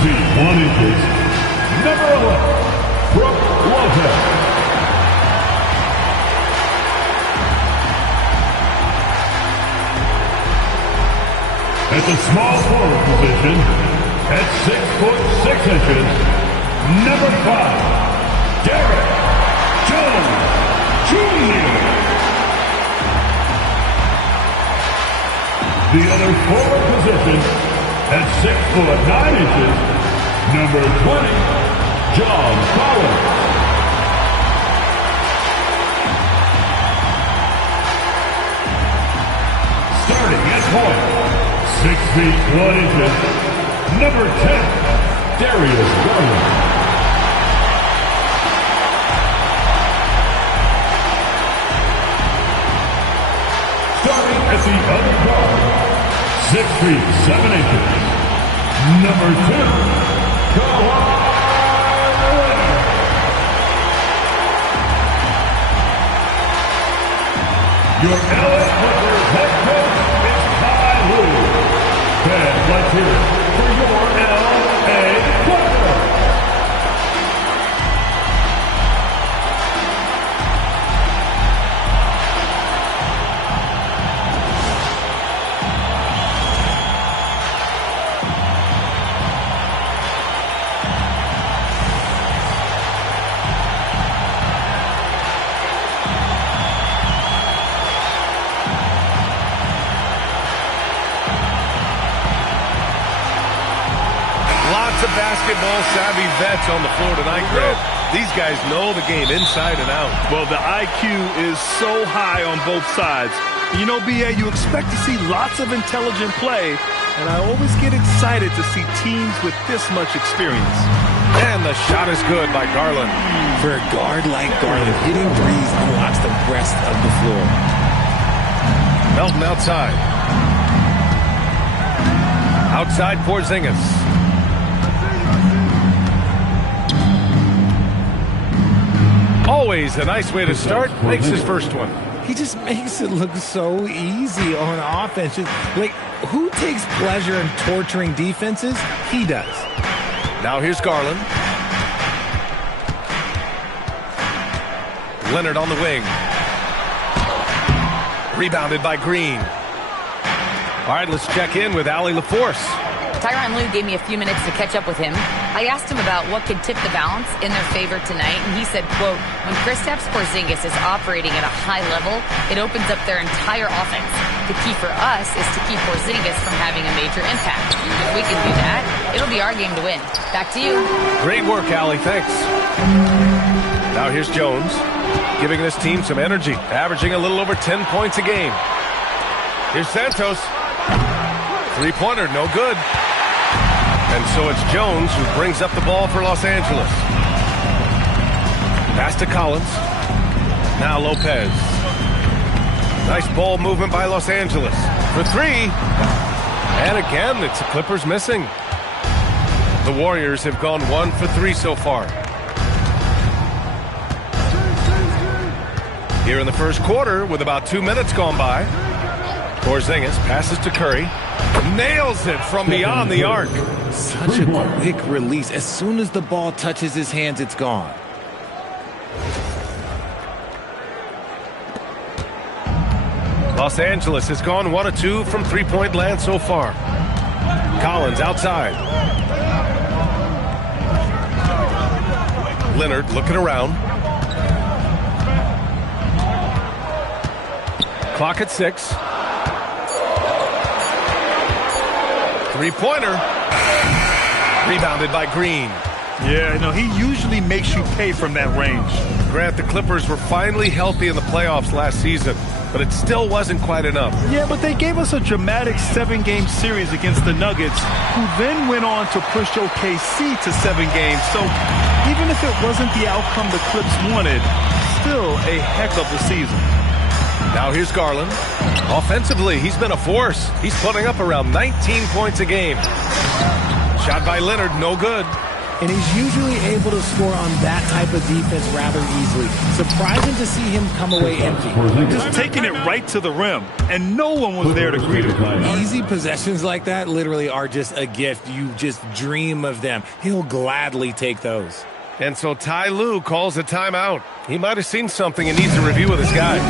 feet, 1 inches, number 11, Brook Lopez. At the small forward position, at 6 foot 6 inches, number 5, Derek Jones Jr. The other forward position, at 6 foot 9 inches, number 20, John Collins. Starting at point, 6 feet 1 inches, number 10, Darius Garland. Starting at the other guard, 6 feet 7 inches, number 2, Kawhi Leonard. Your LA Clippers head coach is Ty Lue. Fans, let's hear it for your LA Clippers. Basketball-savvy vets on the floor tonight, Grant. These guys know the game inside and out. Well, the IQ is so high on both sides. You know, B.A., you expect to see lots of intelligent play, and I always get excited to see teams with this much experience. And the shot is good by Garland. For a guard like Garland, hitting threes unlocks the rest of the floor. Melton outside. Outside Porzingis. Always a nice way to start. Makes his first one. He just makes it look so easy on offense. Like, who takes pleasure in torturing defenses? He does. Now here's Garland. Leonard on the wing. Rebounded by Green. All right, let's check in with Allie LaForce. Tyronn Lue gave me a few minutes to catch up with him. I asked him about what could tip the balance in their favor tonight, and he said, quote, when Kristaps Porzingis is operating at a high level, it opens up their entire offense. The key for us is to keep Porzingis from having a major impact. If we can do that, it'll be our game to win. Back to you. Great work, Allie. Thanks. Now here's Jones, giving this team some energy, averaging a little over 10 points a game. Here's Santos. Three-pointer, no good. And so it's Jones who brings up the ball for Los Angeles. Pass to Collins. Now Lopez. Nice ball movement by Los Angeles. For three. And again, it's the Clippers missing. The Warriors have gone 1 for 3 so far. Here in the first quarter, with about 2 minutes gone by, Porzingis passes to Curry. Nails it from beyond the arc. Such a quick release. As soon as the ball touches his hands, it's gone. Los Angeles has gone 1 of 2 from three-point land so far. Collins outside. Leonard looking around. Clock at 6. Three-pointer. Rebounded by Green. Yeah, no, he usually makes you pay from that range. Grant, the Clippers were finally healthy in the playoffs last season, but it still wasn't quite enough. Yeah, but they gave us a dramatic 7-game series against the Nuggets, who then went on to push OKC to 7 games. So even if it wasn't the outcome the Clips wanted, still a heck of a season. Now here's Garland. Offensively, he's been a force. He's putting up around 19 points a game. Shot by Leonard, no good. and he's usually able to score on that type of defense rather easily. Surprising to see him come away empty. Just taking it right to the rim, and no one was there to greet him. Easy possessions like that literally are just a gift. You just dream of them. He'll gladly take those. And so Ty Lue calls a timeout. He might have seen something and needs a review with his guy.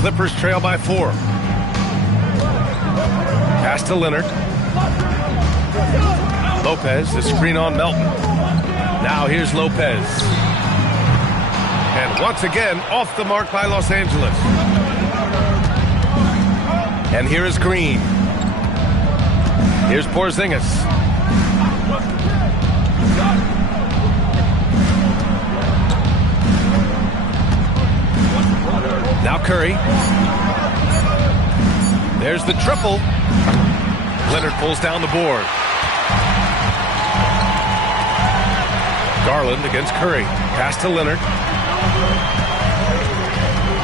Clippers trail by 4. Pass to Leonard. Lopez, the screen on Melton. Now here's Lopez. And once again, off the mark by Los Angeles. And here is Green. Here's Porzingis. Now Curry. There's the triple. Leonard pulls down the board. Garland against Curry. Pass to Leonard.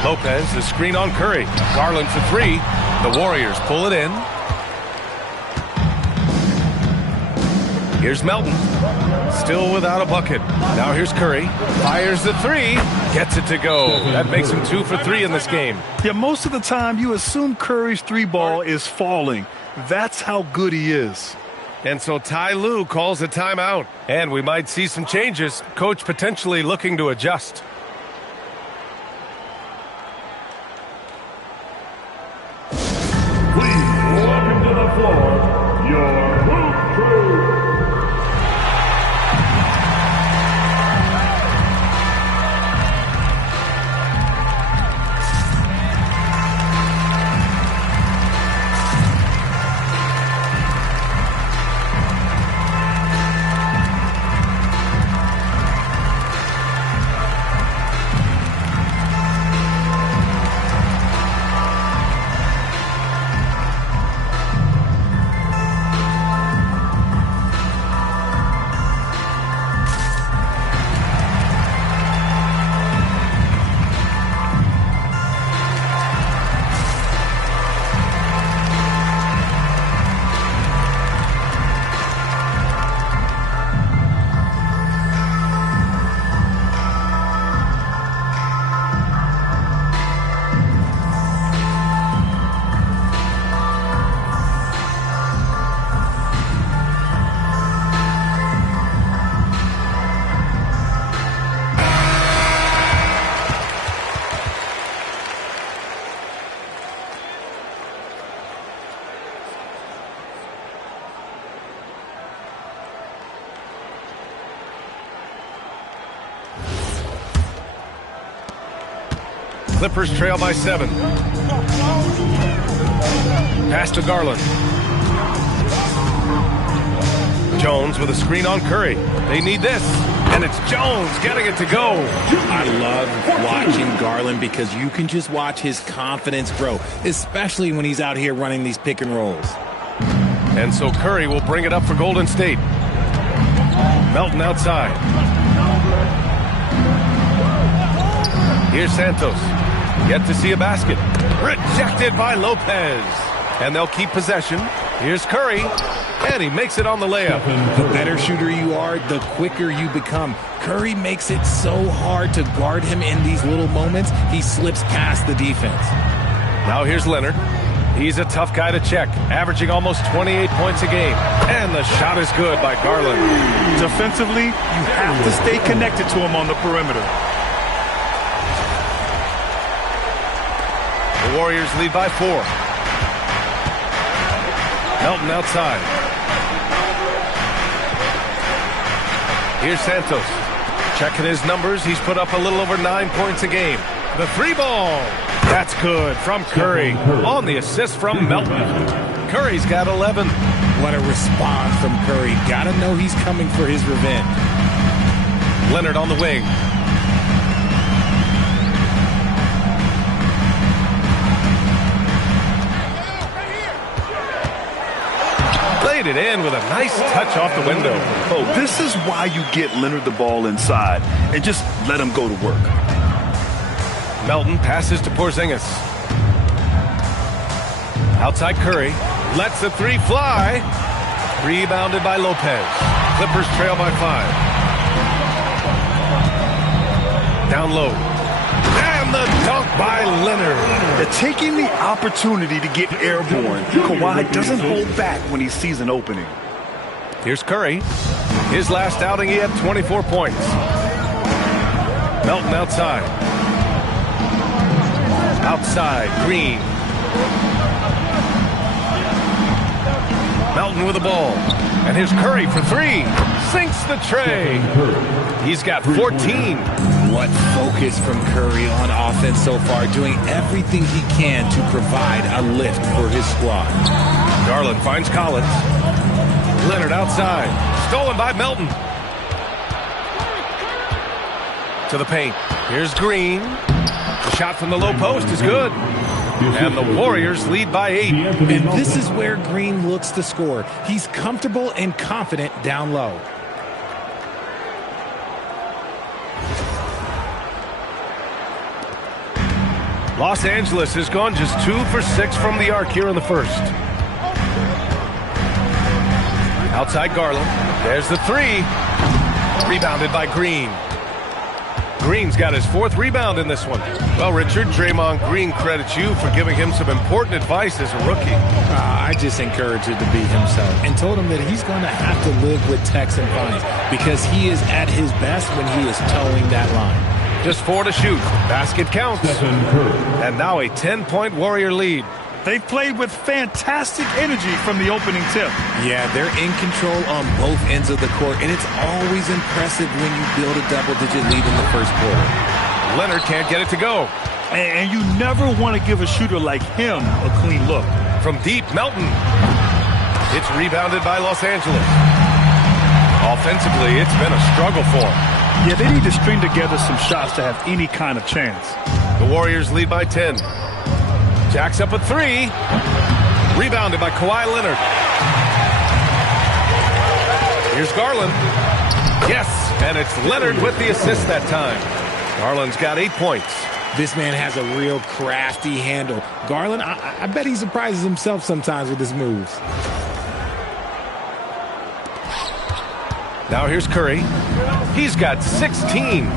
Lopez, the screen on Curry. Garland for 3. The Warriors pull it in. Here's Melton. Still without a bucket. Now here's Curry. Fires the 3. Gets it to go. That makes him 2 for 3 in this game. Yeah, most of the time you assume Curry's 3-ball is falling. That's how good he is. And so Ty Lue calls a timeout. And we might see some changes. Coach potentially looking to adjust. Please welcome to the floor your Hoop Crew. Clippers trail by 7. Pass to Garland. Jones with a screen on Curry. They need this. And it's Jones getting it to go. I love watching Garland because you can just watch his confidence grow, especially when he's out here running these pick and rolls. And so Curry will bring it up for Golden State. Melton outside. Here's Santos. Yet to see a basket. Rejected by Lopez. And they'll keep possession. Here's Curry. And he makes it on the layup. The better shooter you are, the quicker you become. Curry makes it so hard to guard him in these little moments. He slips past the defense. Now here's Leonard. He's a tough guy to check, averaging almost 28 points a game. And the shot is good by Garland. Defensively, you have to stay connected to him on the perimeter. The Warriors lead by 4. Melton outside. Here's Santos. Checking his numbers, he's put up a little over 9 points a game. The 3-ball. That's good from Curry. On the assist from Melton. Curry's got 11. What a response from Curry. Gotta know he's coming for his revenge. Leonard on the wing. Laid it in with a nice touch off the window. Oh, this is why you get Leonard the ball inside and just let him go to work. Melton passes to Porzingis. Outside Curry. Lets the 3 fly. Rebounded by Lopez. Clippers trail by 5. Down low. And the dunk by Leonard. They're taking the opportunity to get airborne. Kawhi doesn't hold back when he sees an opening. Here's Curry. His last outing, he had 24 points. Melton outside. Outside, Green. Melton with the ball. And here's Curry for 3. Sinks the tray. He's got 14. What focus from Curry on offense so far, doing everything he can to provide a lift for his squad. Garland finds Collins. Leonard outside. Stolen by Melton. To the paint. Here's Green. The shot from the low post is good. And the Warriors lead by 8. And this is where Green looks to score. He's comfortable and confident down low. Los Angeles has gone just 2 for 6 from the arc here in the first. Outside Garland. There's the 3. Rebounded by Green. Green's got his 4th rebound in this one. Well, Richard, Draymond Green credits you for giving him some important advice as a rookie. I just encouraged him to be himself and told him that he's going to have to live with Tex and Vines because he is at his best when he is towing that line. Just 4 to shoot. Basket counts. And now a 10-point Warrior lead. They've played with fantastic energy from the opening tip. Yeah, they're in control on both ends of the court, and it's always impressive when you build a double-digit lead in the first quarter. Leonard can't get it to go. And you never want to give a shooter like him a clean look. From deep, Melton. It's rebounded by Los Angeles. Offensively, it's been a struggle for them. Yeah, they need to string together some shots to have any kind of chance. The Warriors lead by 10. Jacks up a 3. Rebounded by Kawhi Leonard. Here's Garland. Yes, and it's Leonard with the assist that time. Garland's got 8 points. This man has a real crafty handle. Garland, I bet he surprises himself sometimes with his moves. Now here's Curry. He's got 16.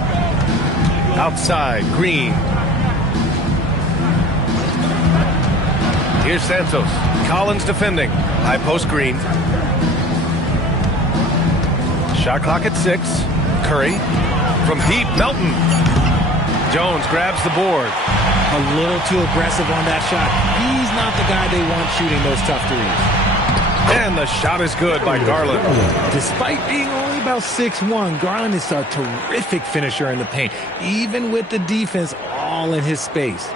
Outside, Green. Here's Santos. Collins defending. High post, Green. Shot clock at 6. Curry. From deep, Melton. Jones grabs the board. A little too aggressive on that shot. He's not the guy they want shooting those tough threes. And the shot is good by Garland. Despite being only about 6'1", Garland is a terrific finisher in the paint, even with the defense all in his space.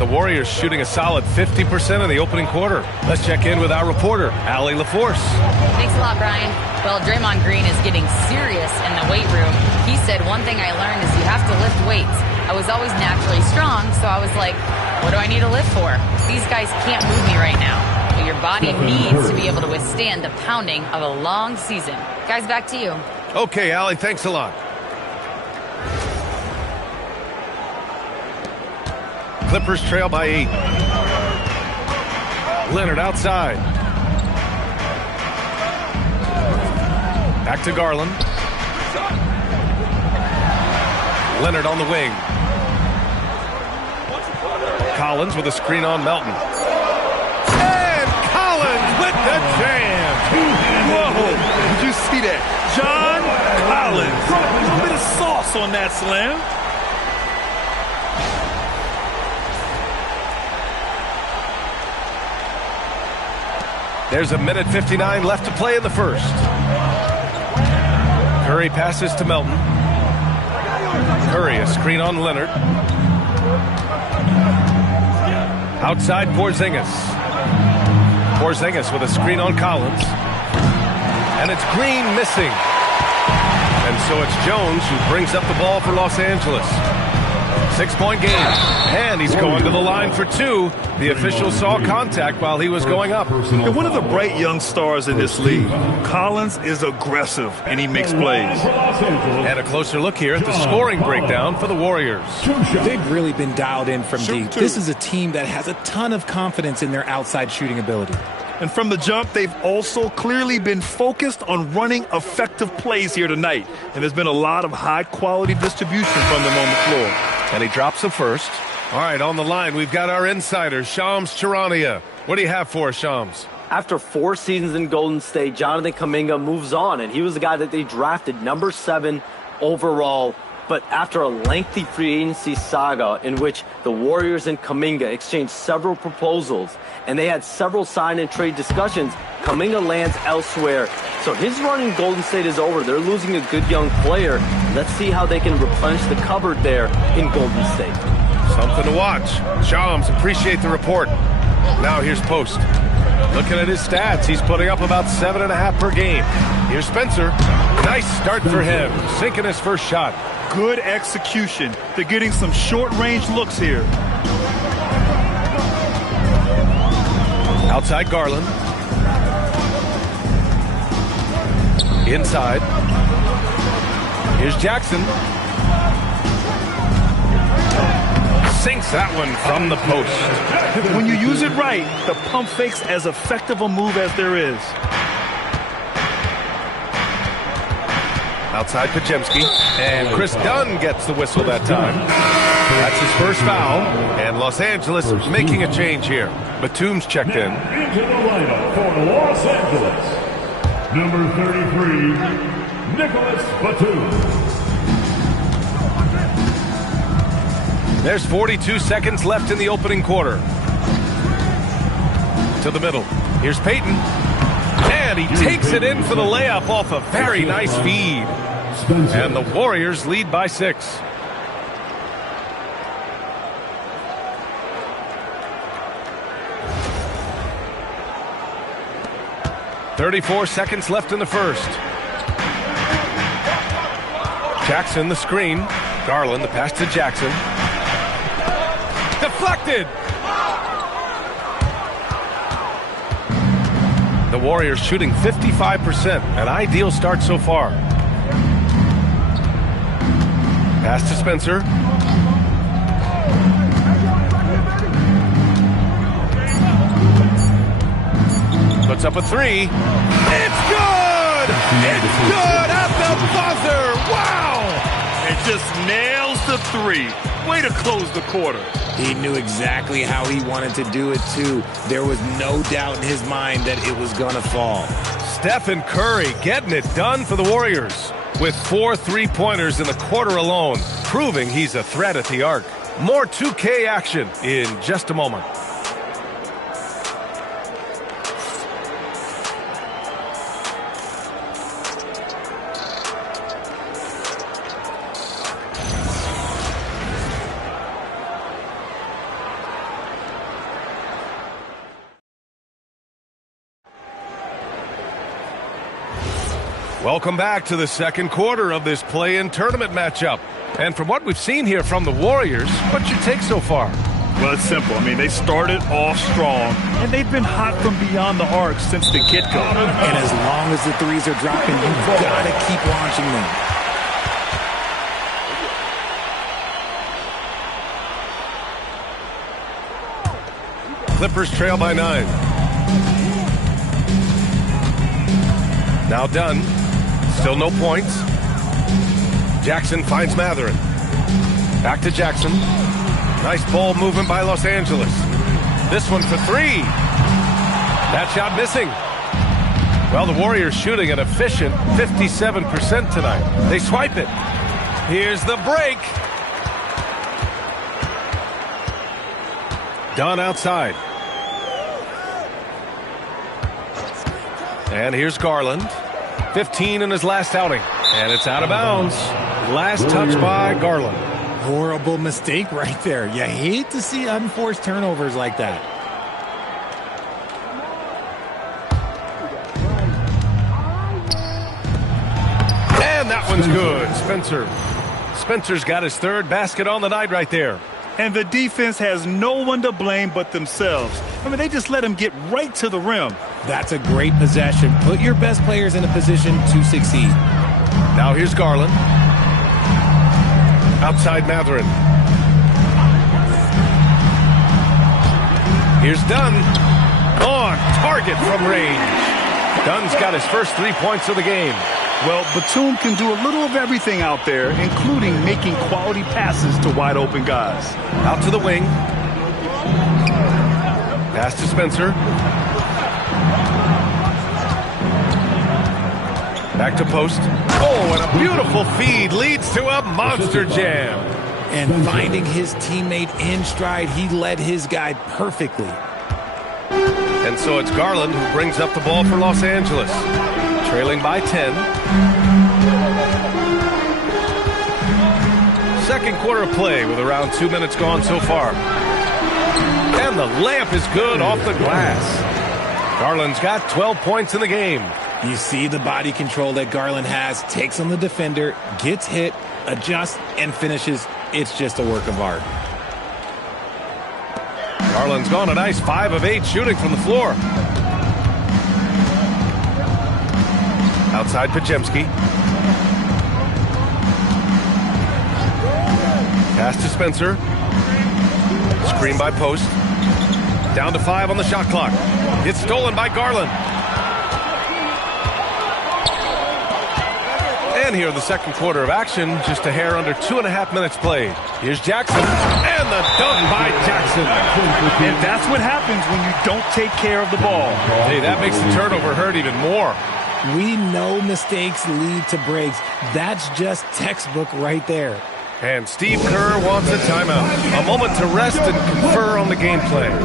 The Warriors shooting a solid 50% in the opening quarter. Let's check in with our reporter, Allie LaForce. Thanks a lot, Brian. Well, Draymond Green is getting serious in the weight room. He said, one thing I learned is you have to lift weights. I was always naturally strong, so I was like, What do I need to lift for? These guys can't move me right now. But your body needs to be able to withstand the pounding of a long season. Guys, back to you. Okay, Allie, thanks a lot. Clippers trail by 8. Leonard outside. Back to Garland. Leonard on the wing. Collins with a screen on Melton. And Collins with the jam. Whoa, did you see that? John Collins. A little bit of sauce on that slam. There's a minute 59 left to play in the first. Curry passes to Melton. Curry, a screen on Leonard. Outside Porzingis. Porzingis with a screen on Collins. And it's Green missing. And so it's Jones who brings up the ball for Los Angeles. 6-point game. And he's going to the line for 2. The official saw contact while he was going up. And one of the bright young stars in this league. Collins is aggressive, and he makes plays. And a closer look here at the scoring breakdown for the Warriors. They've really been dialed in from deep. This is a team that has a ton of confidence in their outside shooting ability. And from the jump, they've also clearly been focused on running effective plays here tonight. And there's been a lot of high-quality distribution from them on the floor. And he drops the first. All right, on the line, we've got our insider, Shams Charania. What do you have for us, Shams? After 4 seasons in Golden State, Jonathan Kuminga moves on, and he was the guy that they drafted number 7 overall. But after a lengthy free agency saga in which the Warriors and Kuminga exchanged several proposals, and they had several sign and trade discussions, Kuminga lands elsewhere. So his run in Golden State is over. They're losing a good young player. Let's see how they can replenish the cupboard there in Golden State. Something to watch. Shams, appreciate the report. Now here's Post. Looking at his stats, he's putting up about 7.5 per game. Here's Spencer. Nice start for him. Sinking his first shot. Good execution. They're getting some short-range looks here. Outside Garland. Inside. Here's Jackson. Sinks that one from the post. When you use it right, the pump fake's as effective a move as there is. Outside Podziemski. And Chris Dunn gets the whistle that time. That's his first foul. And Los Angeles making a change here. Batum's checked in. Into the lineup for Los Angeles, number 33, Nicholas Batum. There's 42 seconds left in the opening quarter. To the middle. Here's Payton. And he takes it in for the layup off a very nice feed. And the Warriors lead by 6. .34 seconds left in the first. Jackson the screen. Garland the pass to Jackson. Deflected! The Warriors shooting 55%. An ideal start so far. Pass to Spencer. Puts up a 3. It's good! It's good at the buzzer! Wow! And just nails the 3. Way to close the quarter. He knew exactly how he wanted to do it, too. There was no doubt in his mind that it was going to fall. Stephen Curry getting it done for the Warriors with 4 3-pointers in the quarter alone, proving he's a threat at the arc. More 2K action in just a moment. Welcome back to the second quarter of this play-in tournament matchup. And from what we've seen here from the Warriors, what's your take so far? Well, it's simple. I mean, they started off strong, and they've been hot from beyond the arc since the get-go. And as long as the threes are dropping, you've got to keep launching them. Clippers trail by 9. Now Dunn. Still no points. Jackson finds Mathurin. Back to Jackson. Nice ball movement by Los Angeles. This one for 3. That shot missing. Well, the Warriors shooting an efficient 57% tonight. They swipe it. Here's the break. Dunn outside. And here's Garland. 15 in his last outing. And it's out of bounds. Last touch by Garland. Horrible mistake right there. You hate to see unforced turnovers like that. And that one's good. Spencer's got his 3rd basket on the night right there. And the defense has no one to blame but themselves. I mean, they just let him get right to the rim. That's a great possession. Put your best players in a position to succeed. Now here's Garland. Outside Mathurin. Here's Dunn. On target from range. Dunn's got his first 3 points of the game. Well, Batum can do a little of everything out there, including making quality passes to wide open guys. Out to the wing. Pass to Spencer. Back to post. Oh, and a beautiful feed leads to a monster jam. And finding his teammate in stride, he led his guy perfectly. And so it's Garland who brings up the ball for Los Angeles. Trailing by 10. Second quarter of play with around 2 minutes gone so far. And the layup is good off the glass. Garland's got 12 points in the game. You see the body control that Garland has, takes on the defender, gets hit, adjusts, and finishes. It's just a work of art. Garland's gone a nice 5 of 8 shooting from the floor. Outside Podziemski. Pass to Spencer. Screen by post. Down to 5 on the shot clock. It's stolen by Garland. And here the second quarter of action, just a hair under 2.5 minutes played. Here's Jackson, and the dunk by Jackson. And that's what happens when you don't take care of the ball. Hey, that makes the turnover hurt even more. We know mistakes lead to breaks. That's just textbook right there. And Steve Kerr wants a timeout. A moment to rest and confer on the game plan.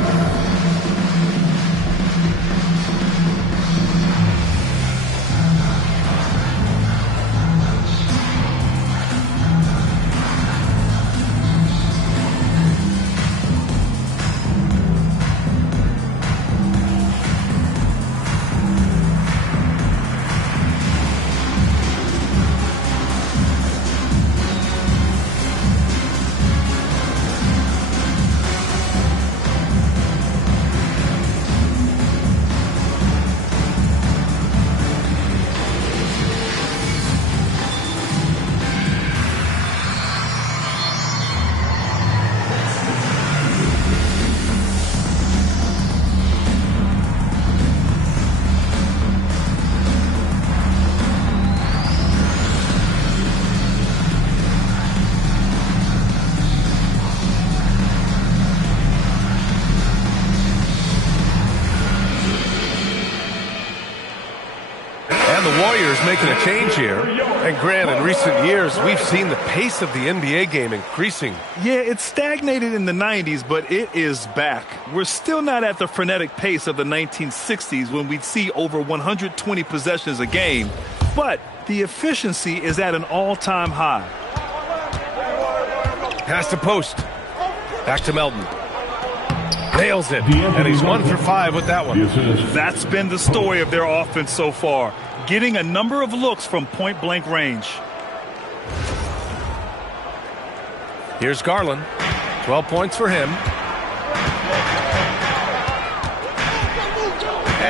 Making a change here. And Grant, in recent years, we've seen the pace of the NBA game increasing. Yeah, it stagnated in the 90s, but it is back. We're still not at the frenetic pace of the 1960s when we'd see over 120 possessions a game, but the efficiency is at an all-time high. Pass to post. Back to Melton. Nails it. And he's 1 for 5 with that one. That's been the story of their offense so far. Getting a number of looks from point-blank range. Here's Garland. 12 points for him.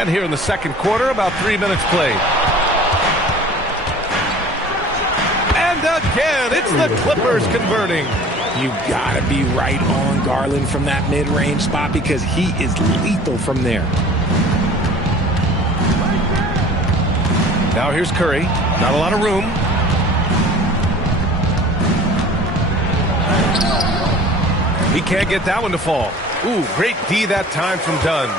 And here in the second quarter, about 3 minutes played. And again, it's the Clippers converting. You gotta be right on Garland from that mid-range spot because he is lethal from there. Now here's Curry. Not a lot of room. He can't get that one to fall. Ooh, great D that time from Dunn.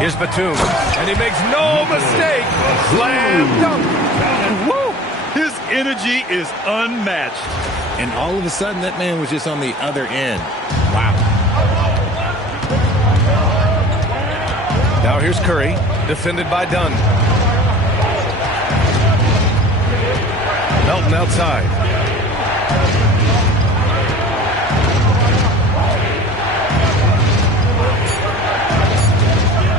Here's Batum. And he makes no mistake. Slam dunk. Woo! His energy is unmatched. And all of a sudden, that man was just on the other end. Wow. Now here's Curry, defended by Dunn. Melton outside.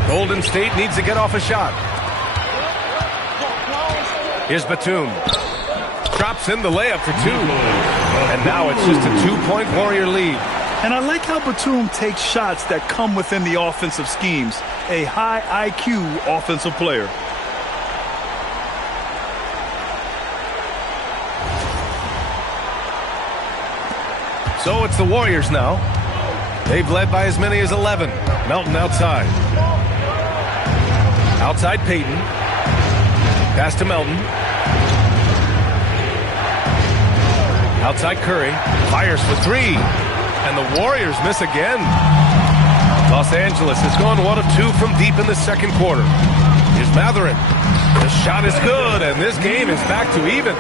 Golden State needs to get off a shot. Here's Batum. Drops in the layup for two. And now it's just a 2-point Warrior lead. And I like how Batum takes shots that come within the offensive schemes. A high IQ offensive player. So it's the Warriors now. They've led by as many as 11. Melton outside. Outside Payton. Pass to Melton. Outside Curry. Fires for three. And the Warriors miss again. Los Angeles has gone 1 of 2 from deep in the second quarter. Here's Mathurin. The shot is good, and this game is back to even.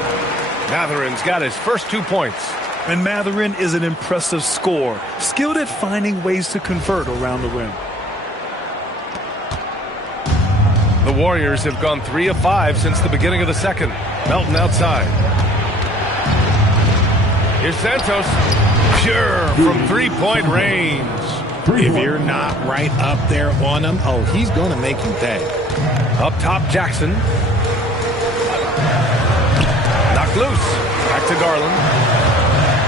Mathurin's got his first 2 points. And Mathurin is an impressive scorer, skilled at finding ways to convert around the rim. The Warriors have gone 3 of 5 since the beginning of the second. Melton outside. Here's Santos. Pure from three-point range. If you're not right up there on him, oh, he's going to make you pay. Up top, Jackson. Knocked loose. Back to Garland.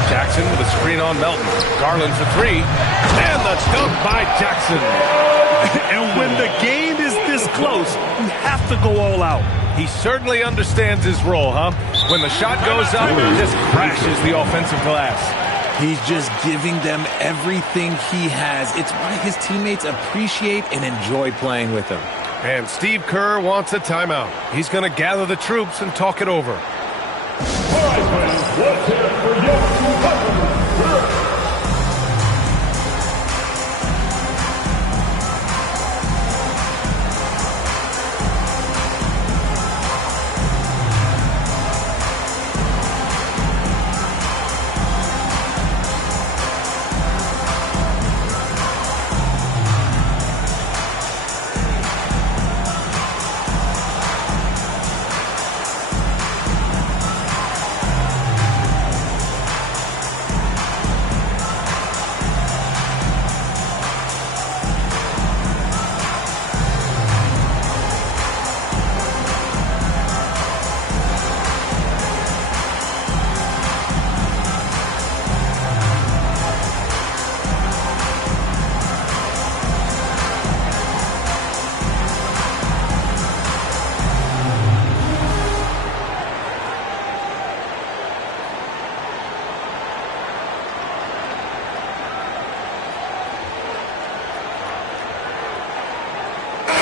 Jackson with a screen on Melton. Garland for three. And the dunk by Jackson. And when the game is this close, you have to go all out. He certainly understands his role, huh? When the shot goes up, it just crashes the offensive glass. He's just giving them everything he has. It's why his teammates appreciate and enjoy playing with him. And Steve Kerr wants a timeout. He's going to gather the troops and talk it over. All right, fans, let's hear it for your Clippers.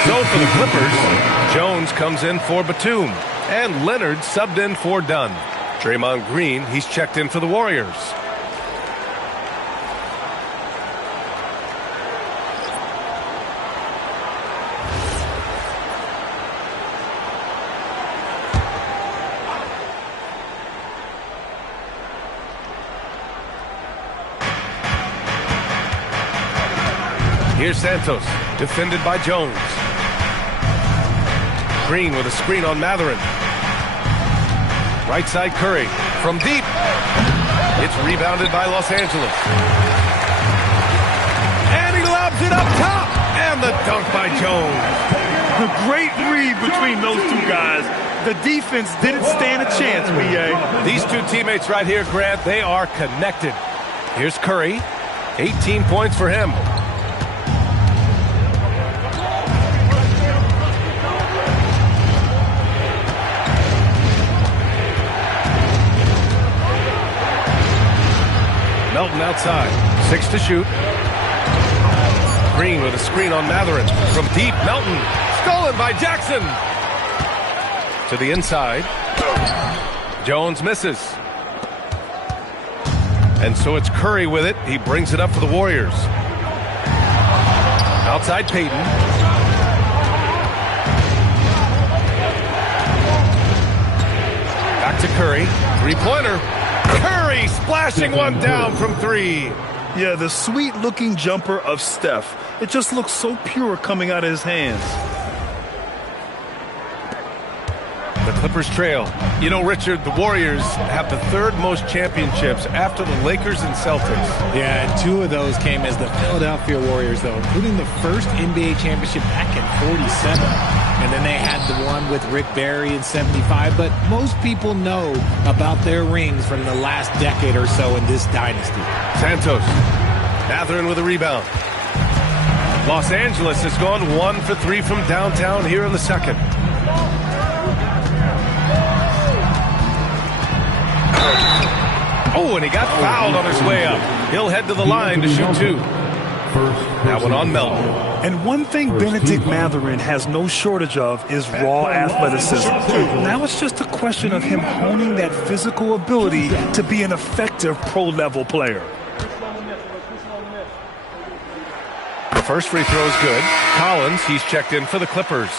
So for the Clippers, Jones comes in for Batum, and Leonard subbed in for Dunn. Draymond Green, he's checked in for the Warriors. Here's Santos, defended by Jones. Green with a screen on Mathurin. Right side Curry from deep. It's rebounded by Los Angeles. And he lobs it up top. And the dunk by Jones. The great read between those two guys. The defense didn't stand a chance, B.A. These two teammates right here, Grant, they are connected. Here's Curry. 18 points for him. outside. 6 to shoot. Green with a screen on Mathurin. From deep, Melton. Stolen by Jackson. To the inside. Jones misses. And so it's Curry with it. He brings it up for the Warriors. Outside Payton. Back to Curry. Three-pointer. Curry splashing one down from 3. Yeah, the sweet-looking jumper of Steph. It just looks so pure coming out of his hands. The Clippers trail. You know, Richard, the Warriors have the 3rd most championships after the Lakers and Celtics. Yeah, and 2 of those came as the Philadelphia Warriors, though, including the first NBA championship back in 47. And then they had the one with Rick Barry in 75. But most people know about their rings from the last decade or so in this dynasty. Santos. Mathurin with a rebound. Los Angeles has gone 1 for 3 from downtown here in the second. Oh, and he got fouled on his way up. He'll head to the line to shoot 2. That one on Melton. And one thing Benedict Mathurin has no shortage of is raw athleticism. Now it's just a question of him honing that physical ability to be an effective pro-level player. The first free throw is good. Collins, he's checked in for the Clippers.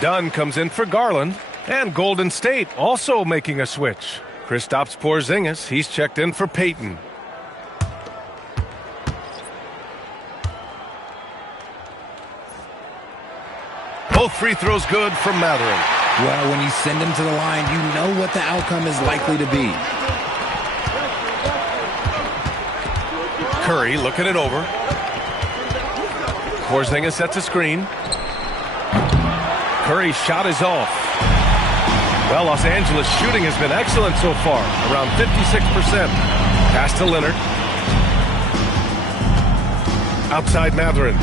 Dunn comes in for Garland. And Golden State also making a switch. Kristaps Porzingis, he's checked in for Payton. Both free throws good from Mathurin. Well, when you send him to the line, you know what the outcome is likely to be. Curry looking it over. Porzingis sets a screen. Curry's shot is off. Well, Los Angeles shooting has been excellent so far, around 56%. Pass to Leonard. Outside Mathurin.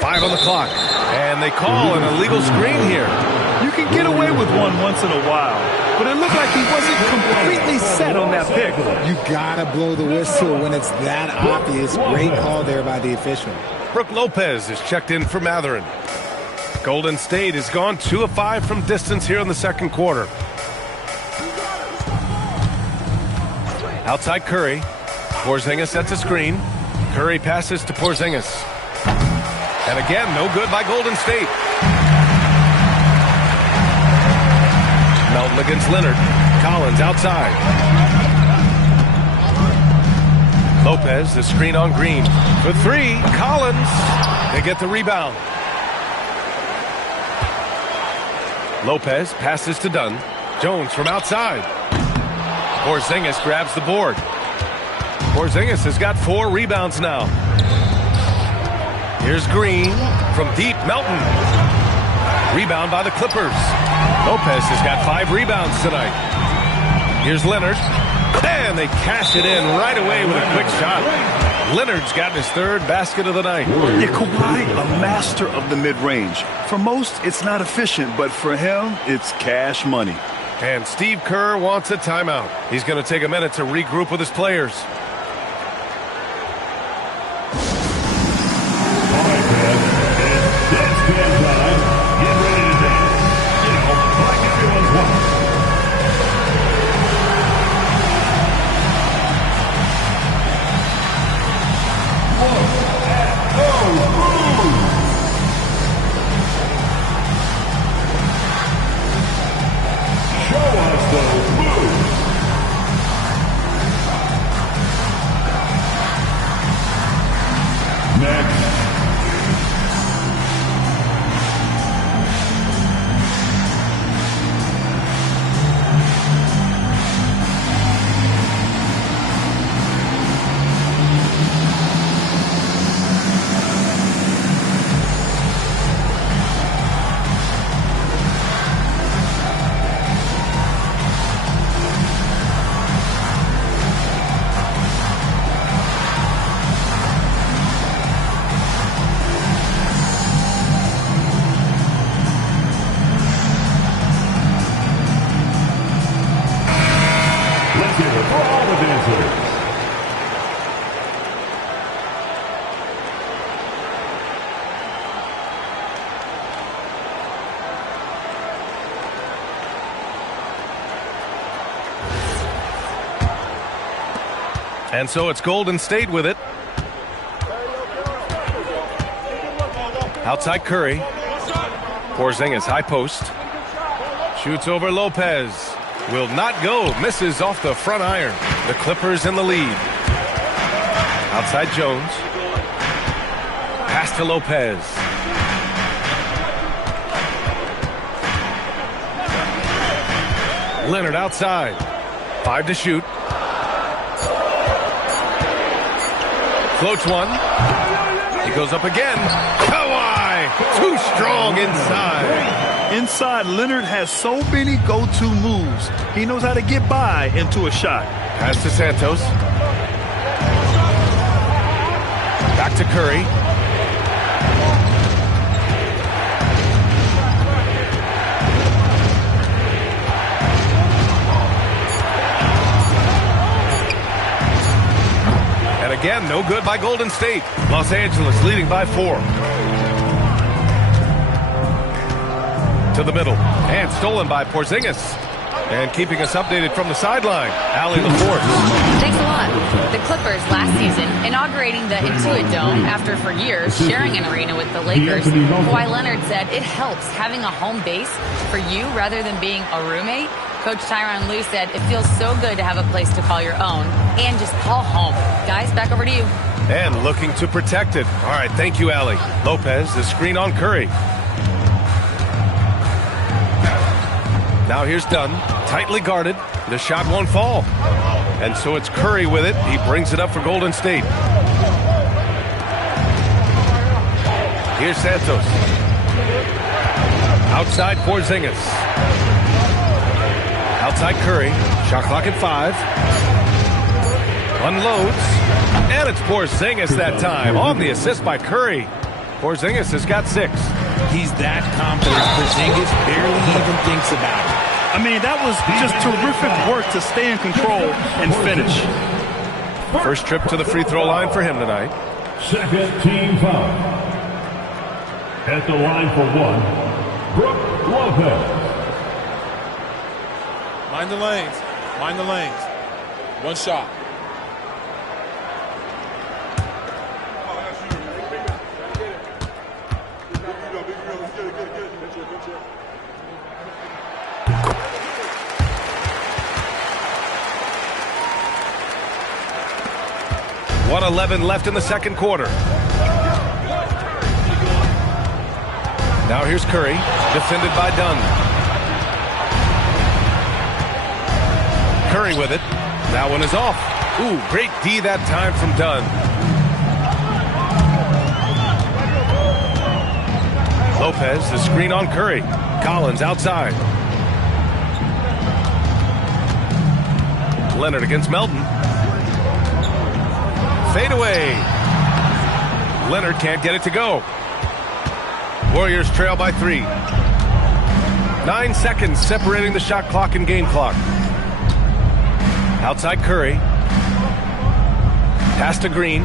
5 on the clock. And they call an illegal screen here. You can get away with one once in a while, but it looked like he wasn't completely set on that pick. You gotta blow the whistle when it's that obvious. Great call there by the official. Brook Lopez is checked in for Mathurin. Golden State has gone 2 of 5 from distance here in the second quarter. Outside Curry. Porzingis sets a screen. Curry passes to Porzingis. And again, no good by Golden State. Melton against Leonard. Collins outside. Lopez, the screen on Green. For 3, Collins. They get the rebound. Lopez passes to Dunn. Jones from outside. Porzingis grabs the board. Porzingis has got 4 rebounds now. Here's Green from deep. Melton. Rebound by the Clippers. Lopez has got 5 rebounds tonight. Here's Leonard. And they cash it in right away with a quick shot. Leonard's gotten his 3rd basket of the night. Yeah, Kawhi, a master of the mid-range. For most, it's not efficient, but for him, it's cash money. And Steve Kerr wants a timeout. He's going to take a minute to regroup with his players. And so it's Golden State with it. Outside Curry. Porzingis, high post. Shoots over Lopez. Will not go. Misses off the front iron. The Clippers in the lead. Outside Jones. Pass to Lopez. Leonard outside. 5 to shoot. Floats one. He goes up again. Kawhi! Too strong inside. Inside, Leonard has so many go-to moves. He knows how to get by into a shot. Pass to Santos. Back to Curry. And again, no good by Golden State. Los Angeles leading by 4. To the middle. And stolen by Porzingis. And keeping us updated from the sideline, Allie LaForce. Thanks a lot. The Clippers last season inaugurating the Intuit Dome after for years sharing an arena with the Lakers. Kawhi Leonard said it helps having a home base for you rather than being a roommate. Coach Tyronn Lue said it feels so good to have a place to call your own and just call home. Guys, back over to you. And looking to protect it. All right, thank you, Allie. Lopez, the screen on Curry. Now here's Dunn, tightly guarded. The shot won't fall. And so it's Curry with it. He brings it up for Golden State. Here's Santos. Outside Porzingis. Outside Curry. Shot clock at 5. Unloads. And it's Porzingis that time. On the assist by Curry. Porzingis has got 6. He's that confident. Porzingis barely even thinks about it. I mean, that was just terrific work to stay in control and finish. First trip to the free throw line for him tonight. Second team foul. At the line for 1, Brook Lopez. Mind the lanes. Mind the lanes. One shot. .11 left in the second quarter. Now here's Curry, defended by Dunn. Curry with it. That one is off. Ooh, great D that time from Dunn. Lopez, the screen on Curry. Collins outside. Leonard against Melton. Fade away. Leonard can't get it to go. Warriors trail by 3. 9 seconds separating the shot clock and game clock. Outside Curry. Pass to Green.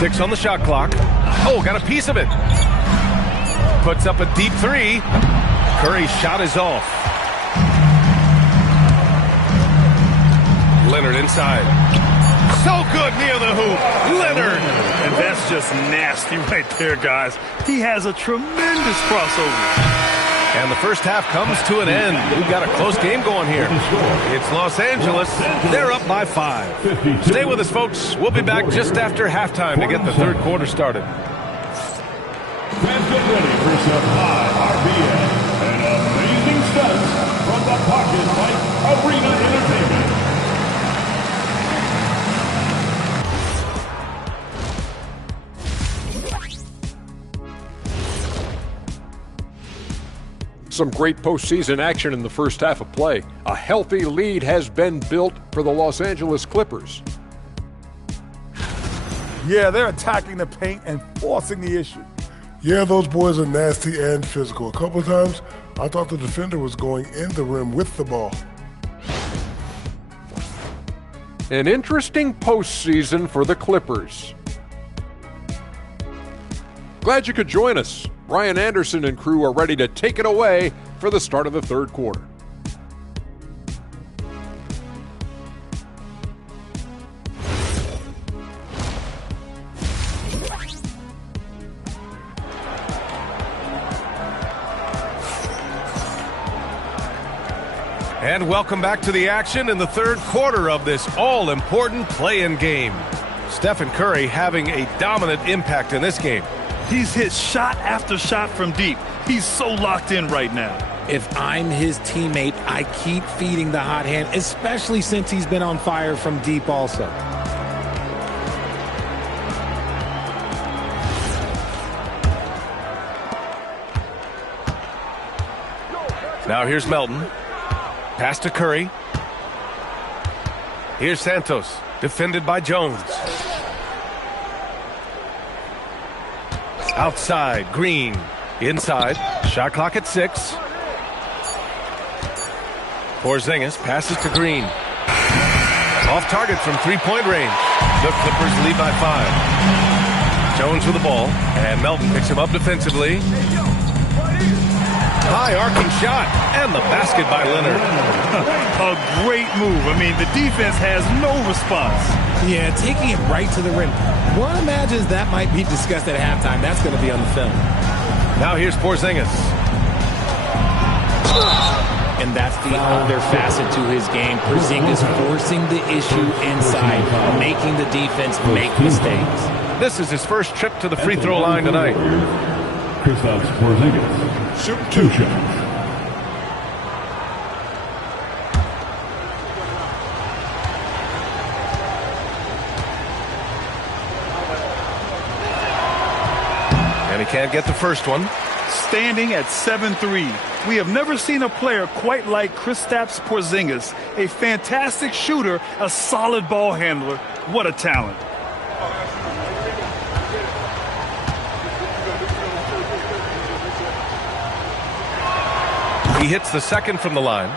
6 on the shot clock. Oh, got a piece of it. Puts up a deep 3. Curry's shot is off. Leonard inside. So good near the hoop. Leonard. And that's just nasty right there, guys. He has a tremendous crossover. And the first half comes to an end. We've got a close game going here. It's Los Angeles. They're up by 5. Stay with us, folks. We'll be back just after halftime to get the third quarter started. Fans, get ready for some high RPM and amazing stunts from the Pocket Light Arena Entertainment. Some great postseason action in the first half of play. A healthy lead has been built for the Los Angeles Clippers. Yeah, they're attacking the paint and forcing the issue. Yeah, those boys are nasty and physical. A couple of times, I thought the defender was going in the rim with the ball. An interesting postseason for the Clippers. Glad you could join us. Ryan Anderson and crew are ready to take it away for the start of the third quarter. And welcome back to the action in the third quarter of this all-important play-in game. Stephen Curry having a dominant impact in this game. He's hit shot after shot from deep. He's so locked in right now. If I'm his teammate, I keep feeding the hot hand, especially since he's been on fire from deep also. Now here's Melton. Pass to Curry. Here's Santos, defended by Jones. Outside, Green. Inside, shot clock at 6. Porzingis passes to Green. Off target from three-point range. The Clippers lead by 5. Jones with the ball, and Melton picks him up defensively. High arcing shot, and the basket by Leonard. A great move. I mean, the defense has no response. Yeah, taking it right to the rim. One imagines that might be discussed at halftime. That's going to be on the film. Now here's Porzingis. And that's the other facet to his game. Porzingis forcing the issue inside, making the defense make mistakes. This is his first trip to the free throw line tonight. Kristaps Porzingis. Shoot 2 shots. And he can't get the first one. Standing at 7-3. We have never seen a player quite like Kristaps Porzingis. A fantastic shooter, a solid ball handler. What a talent. He hits the second from the line.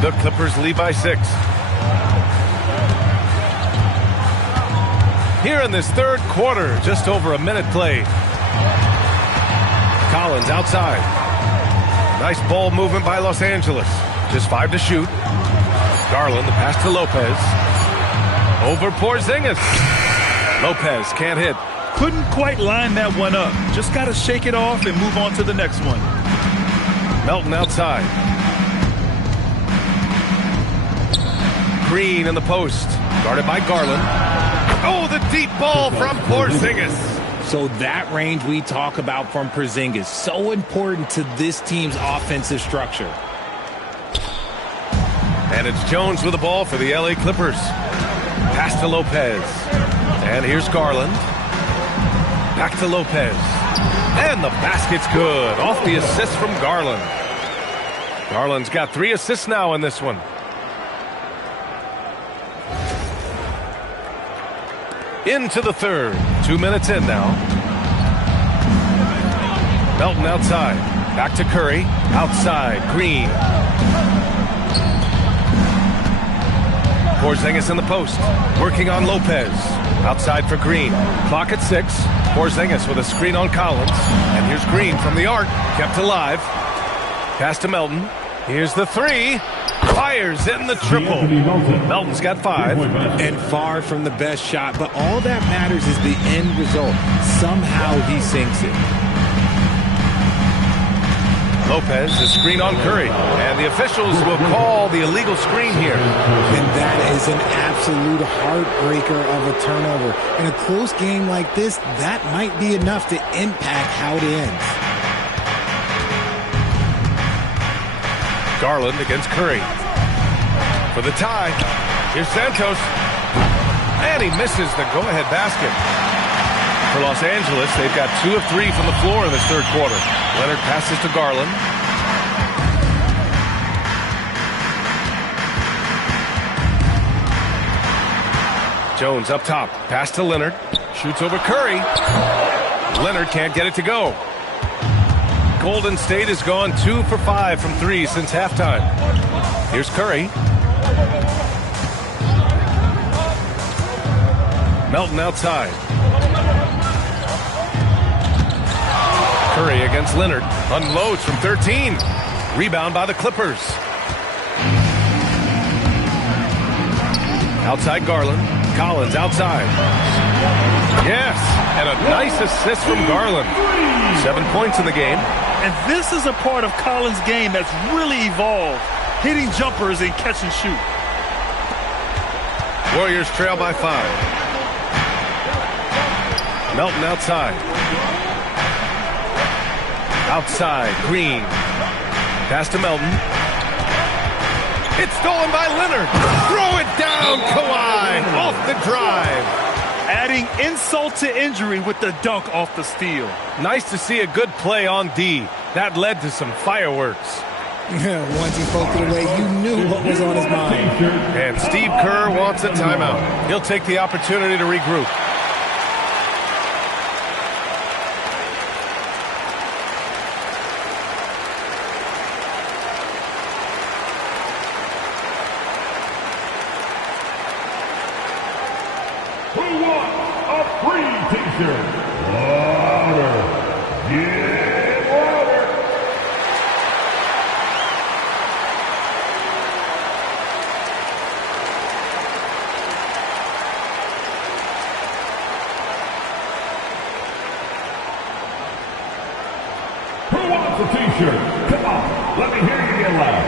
The Clippers lead by 6. Here in this third quarter, just over a minute played. Collins outside. Nice ball movement by Los Angeles. Just 5 to shoot. Garland, the pass to Lopez. Over Porzingis. Lopez can't hit. Couldn't quite line that one up. Just got to shake it off and move on to the next one. Melton outside. Green in the post. Guarded by Garland. Oh, the deep ball from Porzingis. So that range we talk about from Porzingis, so important to this team's offensive structure. And it's Jones with the ball for the LA Clippers. Pass to Lopez. And here's Garland. Back to Lopez. And the basket's good. Off the assist from Garland. Garland's got 3 assists now in this one. Into the third. 2 minutes in now. Melton outside. Back to Curry. Outside. Green. Porzingis in the post. Working on Lopez. Outside for Green. Clock at 6. Porzingis with a screen on Collins. And here's Green from the arc. Kept alive. Pass to Melton. Here's the 3. Fires in the triple. Melton's got 5. And far from the best shot, but all that matters is the end result. Somehow he sinks it. Lopez, the screen on Curry. And the officials will call the illegal screen here. And that is an absolute heartbreaker of a turnover. In a close game like this, that might be enough to impact how it ends. Garland against Curry. For the tie. Here's Santos. And he misses the go-ahead basket. For Los Angeles, they've got 2 of 3 from the floor in this third quarter. Leonard passes to Garland. Jones up top. Pass to Leonard. Shoots over Curry. Leonard can't get it to go. Golden State has gone 2 for 5 from 3 since halftime. Here's Curry. Melton outside. Curry against Leonard. Unloads from 13. Rebound by the Clippers. Outside Garland. Collins outside. Yes, and a nice assist from Garland. 7 points in the game. And this is a part of Collins' game that's really evolved, hitting jumpers and catch and shoot. Warriors trail by 5. Melton outside. Outside, Green. Pass to Melton. It's stolen by Leonard. Throw it down, Kawhi, off the drive. Adding insult to injury with the dunk off the steal. Nice to see a good play on D. That led to some fireworks. Once he poked it away, you knew what was on his mind. And Steve Kerr wants a timeout. He'll take the opportunity to regroup. Who wants a free t-shirt? Water. Get water. Who wants a t-shirt? Come on, let me hear you get loud.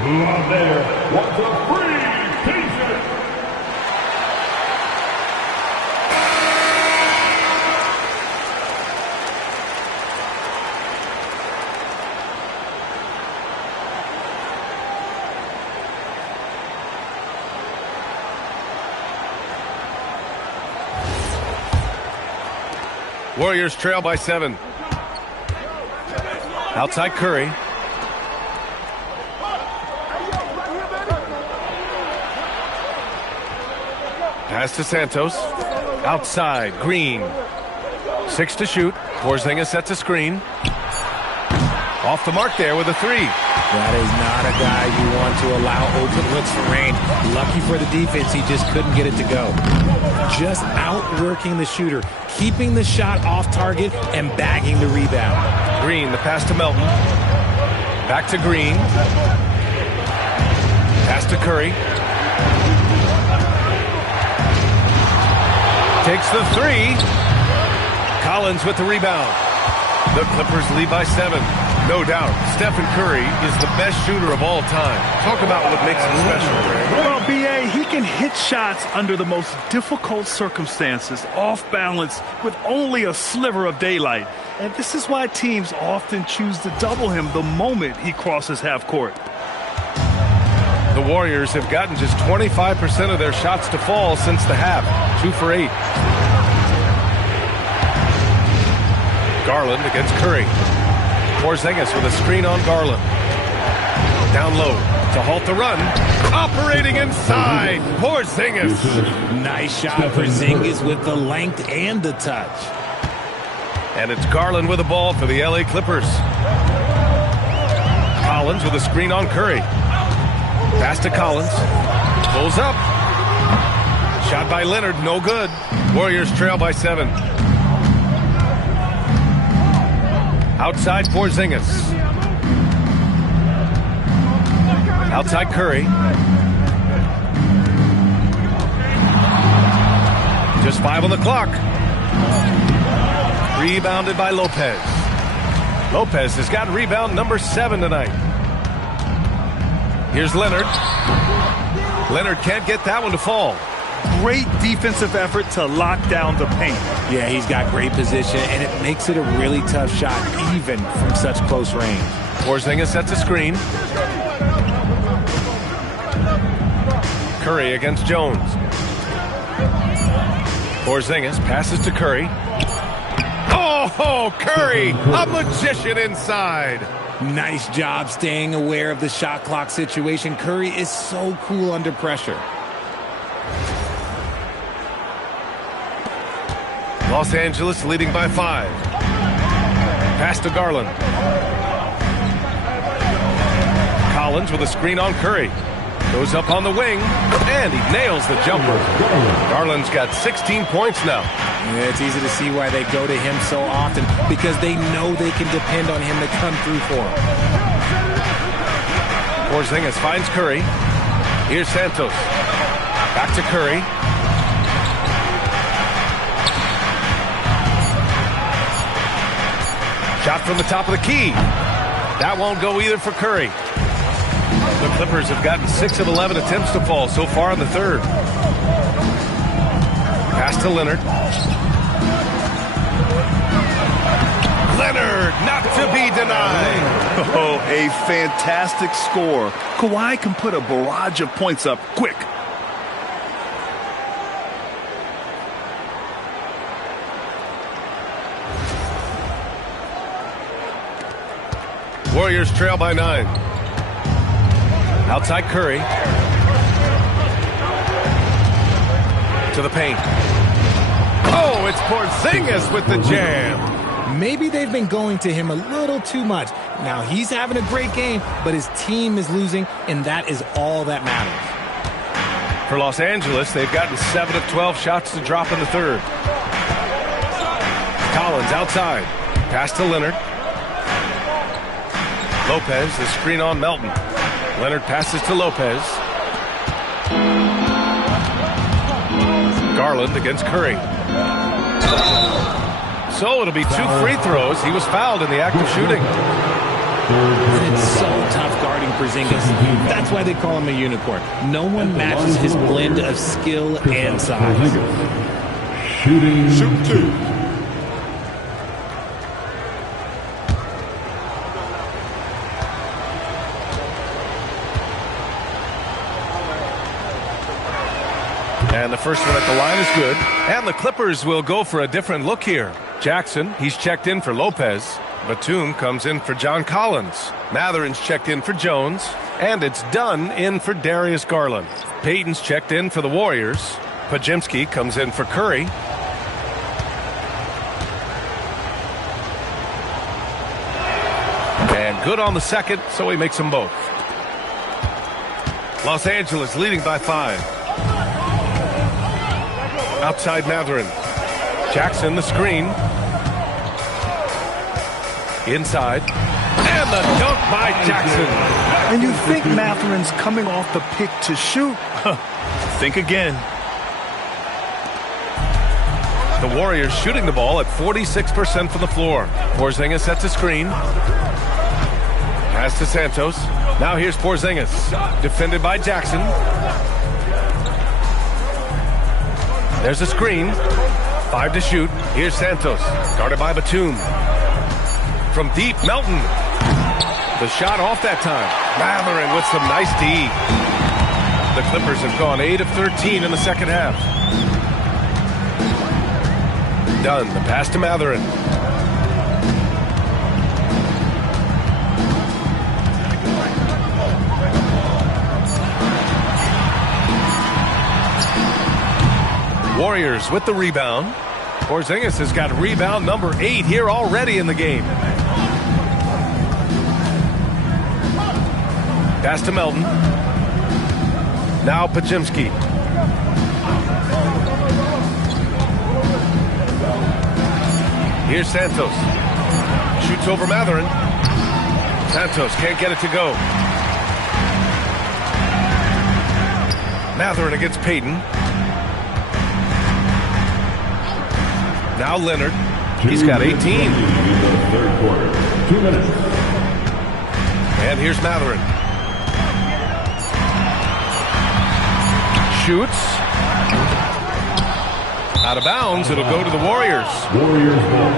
Who out there wants a free t-shirt? Warriors trail by 7. Outside Curry. Pass to Santos. Outside, Green. 6 to shoot. Porzingis sets a screen. Off the mark there with a 3. That is not a guy you want to allow open looks for range. Lucky for the defense, he just couldn't get it to go. Just outworking the shooter, keeping the shot off target, and bagging the rebound. Green, the pass to Melton. Back to Green. Pass to Curry. Takes the 3. Collins with the rebound. The Clippers lead by 7. No doubt, Stephen Curry is the best shooter of all time. Talk about what makes him special. Well, B.A., he can hit shots under the most difficult circumstances, off balance, with only a sliver of daylight. And this is why teams often choose to double him the moment he crosses half court. The Warriors have gotten just 25% of their shots to fall since the half. 2 for 8. Garland against Curry. Porzingis with a screen on Garland. Down low to halt the run. Operating inside. Porzingis. Nice shot. Porzingis with the length and the touch. And it's Garland with the ball for the LA Clippers. Collins with a screen on Curry. Pass to Collins. Pulls up. Shot by Leonard. No good. Warriors trail by 7. Outside Porzingis. Outside Curry. Just 5 on the clock. Rebounded by Lopez. Lopez has got rebound number 7 tonight. Here's Leonard. Leonard can't get that one to fall. Great defensive effort to lock down the paint. Yeah, he's got great position, and it makes it a really tough shot, even from such close range. Porzingis sets a screen. Curry against Jones. Porzingis passes to Curry. Oh, Curry, a magician inside. Nice job staying aware of the shot clock situation. Curry is so cool under pressure. Los Angeles leading by 5. Pass to Garland. Collins with a screen on Curry. Goes up on the wing, and he nails the jumper. Garland's got 16 points now. Yeah, it's easy to see why they go to him so often, because they know they can depend on him to come through for them. Porzingis finds Curry. Here's Santos. Back to Curry. Shot from the top of the key. That won't go either for Curry. The Clippers have gotten 6 of 11 attempts to fall so far in the third. Pass to Leonard. Leonard, not to be denied. Oh, a fantastic score. Kawhi can put a barrage of points up quick. Warriors trail by 9. Outside Curry. To the paint. Oh, it's Porzingis with the jam. Maybe they've been going to him a little too much. Now, he's having a great game, but his team is losing, and that is all that matters. For Los Angeles, they've gotten 7 of 12 shots to drop in the third. Collins outside. Pass to Leonard. Lopez, the screen on Melton. Leonard passes to Lopez. Garland against Curry. So it'll be 2 free throws. He was fouled in the act of shooting. And it's so tough guarding Porzingis. That's why they call him a unicorn. No one matches his blend of skill and size. Shooting. Shoot 2. And the first one at the line is good. And the Clippers will go for a different look here. Jackson, he's checked in for Lopez. Batum comes in for John Collins. Matherin's checked in for Jones. And it's Dunn in for Darius Garland. Payton's checked in for the Warriors. Podziemski comes in for Curry. And good on the second, so he makes them both. Los Angeles leading by 5. Outside Matherin. Jackson the screen. Inside. And the dunk by Jackson. And you think Matherin's coming off the pick to shoot? Think again. The Warriors shooting the ball at 46% from the floor. Porzingis sets a screen. Pass to Santos. Now here's Porzingis. Defended by Jackson. There's a screen. 5 to shoot. Here's Santos. Guarded by Batum. From deep, Melton. The shot off that time. Matherin with some nice D. The Clippers have gone 8 of 13 in the second half. Dunn, the pass to Matherin. Warriors with the rebound. Porzingis has got rebound number 8 here already in the game. Pass to Melton. Now Podziemski. Here's Santos. Shoots over Matherin. Santos can't get it to go. Matherin against Payton. Now Leonard. He's got 18. Third quarter. 2 minutes. And here's Matherin. Shoots. Out of bounds. It'll go to the Warriors. Warriors ball.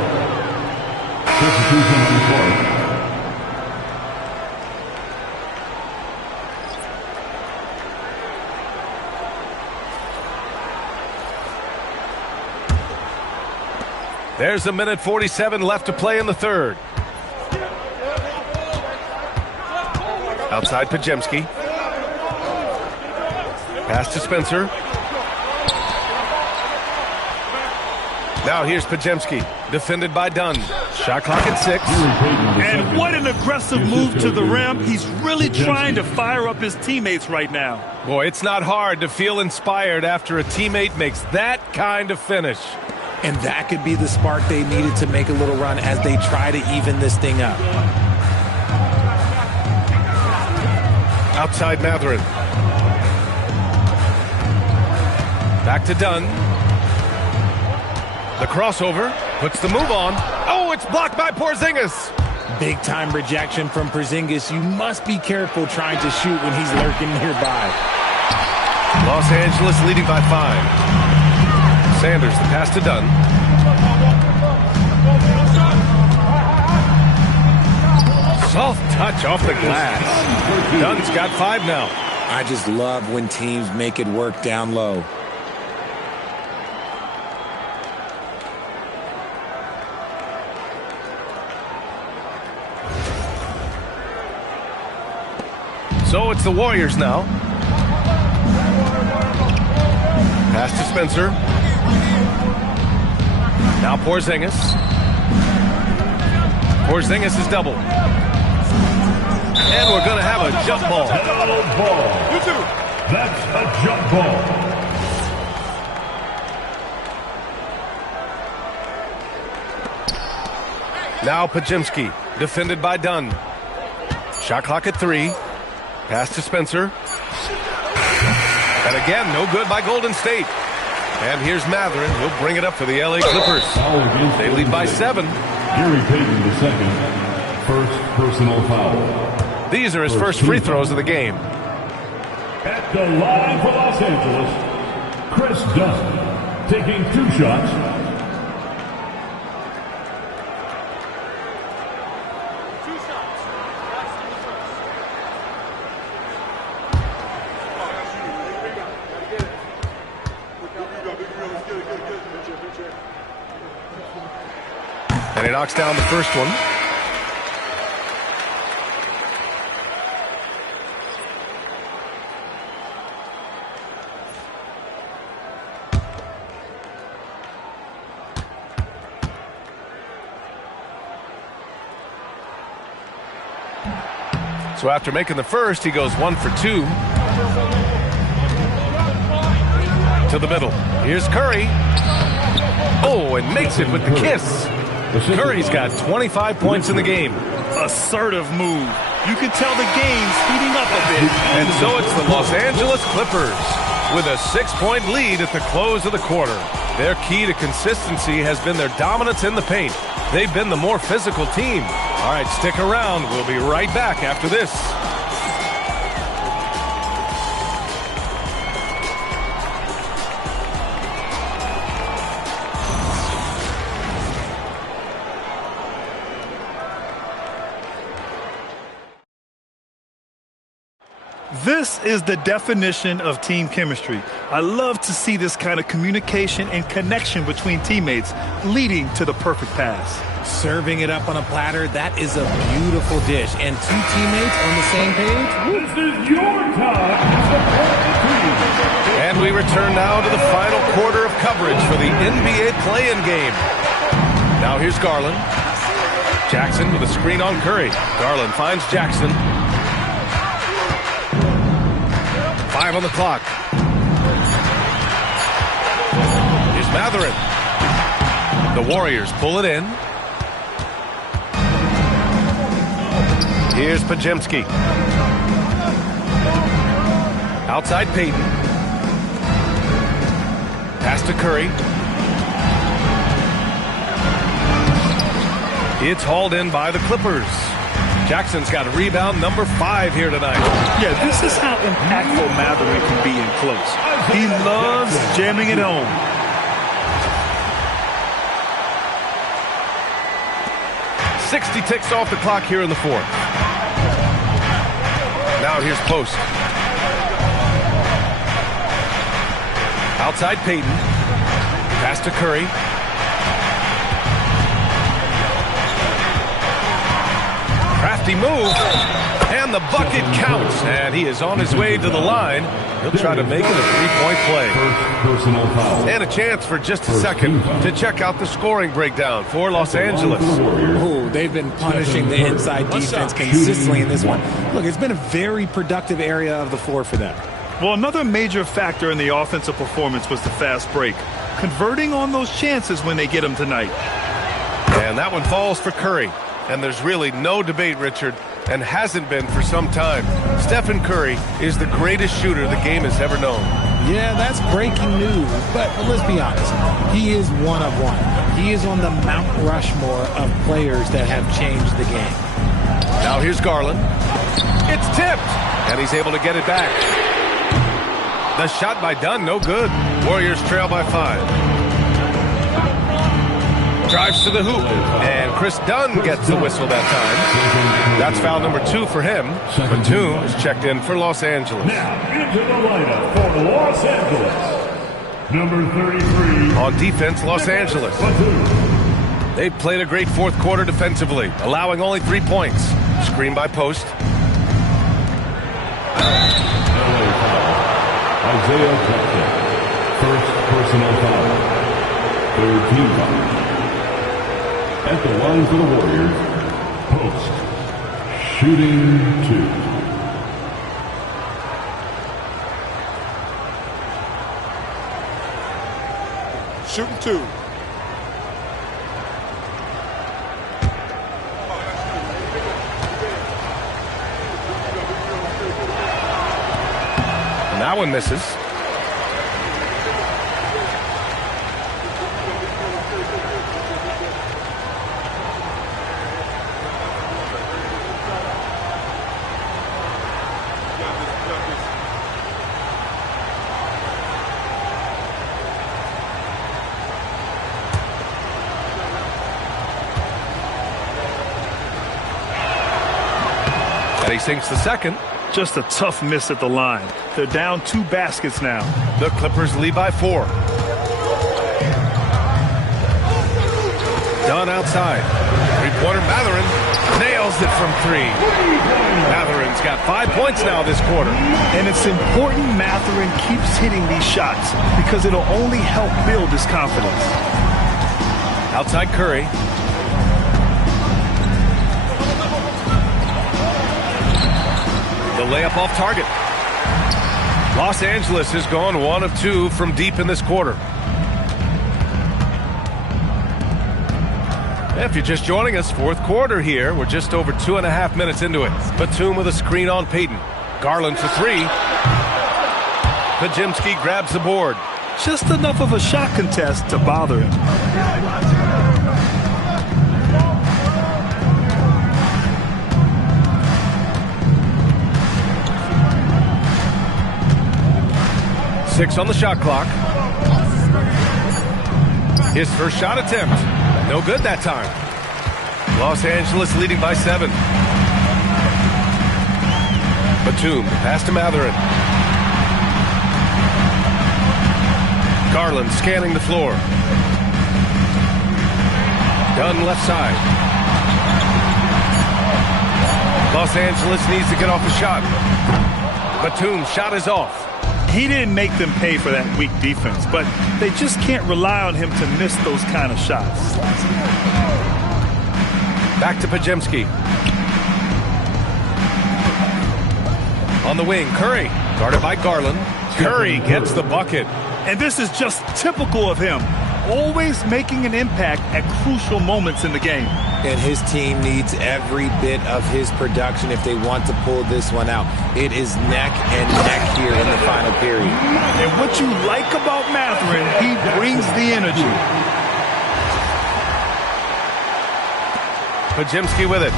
Substitution on the court. There's 1:47 left to play in the third. Outside Podziemski. Pass to Spencer. Now here's Podziemski. Defended by Dunn. Shot clock at 6. And what an aggressive move to the rim. He's really trying to fire up his teammates right now. Boy, it's not hard to feel inspired after a teammate makes that kind of finish. And that could be the spark they needed to make a little run as they try to even this thing up. Outside Mathurin. Back to Dunn. The crossover puts the move on. Oh, it's blocked by Porzingis. Big time rejection from Porzingis. You must be careful trying to shoot when he's lurking nearby. Los Angeles leading by 5. Sanders, the pass to Dunn. Soft touch off the glass. Dunn's got 5 now. I just love when teams make it work down low. So it's the Warriors now. Pass to Spencer. Now Porzingis. Porzingis is doubled. And we're going to have a jump ball. That's a jump ball. Now Podziemski, defended by Dunn. Shot clock at 3. Pass to Spencer. And again, no good by Golden State. And here's Mathurin. He'll bring it up for the LA Clippers. They lead by 7. Gary Payton the second. First personal foul. These are his first free throws of the game. At the line for Los Angeles, Chris Dunn taking 2 shots. And he knocks down the first one. So after making the first, he goes 1 for 2. To the middle. Here's Curry. Oh, and makes it with the kiss. Curry's got 25 points in the game. Assertive move. You can tell the game's heating up a bit. And so it's the Los Angeles Clippers with a 6-point lead at the close of the quarter. Their key to consistency has been their dominance in the paint. They've been the more physical team. All right, stick around. We'll be right back after this. This is the definition of team chemistry. I love to see this kind of communication and connection between teammates leading to the perfect pass. Serving it up on a platter, that is a beautiful dish. And 2 teammates on the same page? This is your time to support the team. And we return now to the final quarter of coverage for the NBA play-in game. Now here's Garland. Jackson with a screen on Curry. Garland finds Jackson. 5 on the clock. Here's Mathurin. The Warriors pull it in. Here's Podziemski. Outside Payton. Pass to Curry. It's hauled in by the Clippers. Jackson's got rebound number 5 here tonight. Yeah, this is how impactful Mathurin can be in close. He loves jamming it home. .60 ticks off the clock here in the 4th. Now here's Post. Outside Payton. Pass to Curry. Crafty move. And the bucket counts. And he is on his way to the line. He'll try to make it a three-point play. Personal foul. And a chance for just a second to check out the scoring breakdown for Los Angeles. Oh, they've been punishing the inside defense consistently in this one. Look, it's been a very productive area of the floor for them. Well, another major factor in the offensive performance was the fast break. Converting on those chances when they get them tonight. And that one falls for Curry. And there's really no debate, Richard, and hasn't been for some time. Stephen Curry is the greatest shooter the game has ever known. Yeah, that's breaking news, but let's be honest. He is one of one. He is on the Mount Rushmore of players that have changed the game. Now here's Garland. It's tipped, and he's able to get it back. The shot by Dunn, no good. Warriors trail by 5. Drives to the hoop, and Chris Dunn gets the whistle that time. That's foul number 2 for him. Batum is checked in for Los Angeles. Now into the lineup for Los Angeles. Number 33. On defense, Los Angeles. Batum. They played a great fourth quarter defensively, allowing only 3 points. Screen by post. LA foul. Isaiah Jackson. First personal foul. Third team foul. At the line for the Warriors, post, shooting 2. Shooting 2. And that one misses. And he sinks the second. Just a tough miss at the line. They're down 2 baskets now. The Clippers lead by 4. Dunn outside. Three-pointer Mathurin nails it from 3. Mathurin's got 5 points now this quarter. And it's important Mathurin keeps hitting these shots because it'll only help build his confidence. Outside Curry. The layup off target. Los Angeles has gone 1 of 2 from deep in this quarter. If you're just joining us, fourth quarter here. We're just over 2.5 minutes into it. Batum with a screen on Payton. Garland for 3. Podziemski grabs the board. Just enough of a shot contest to bother him. 6 on the shot clock. His first shot attempt. No good that time. Los Angeles leading by 7. Batum, pass to Mathurin. Garland scanning the floor. Dunn left side. Los Angeles needs to get off the shot. Batum's shot is off. He didn't make them pay for that weak defense, but they just can't rely on him to miss those kind of shots. Back to Podziemski. On the wing, Curry. Guarded by Garland. Curry gets the bucket. And this is just typical of him. Always making an impact at crucial moments in the game. And his team needs every bit of his production if they want to pull this one out. It is neck and neck here in the final period. And what you like about Mathurin, he brings the energy. Podziemski with it.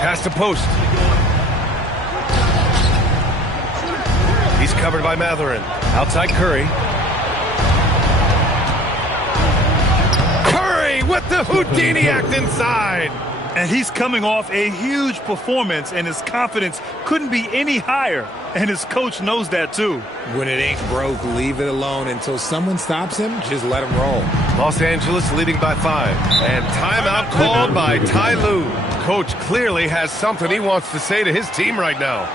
Pass to post. He's covered by Mathurin. Outside Curry. With the Houdini act inside. And he's coming off a huge performance, and his confidence couldn't be any higher. And his coach knows that, too. When it ain't broke, leave it alone until someone stops him. Just let him roll. Los Angeles leading by 5. And timeout called by Ty Lue. Coach clearly has something he wants to say to his team right now.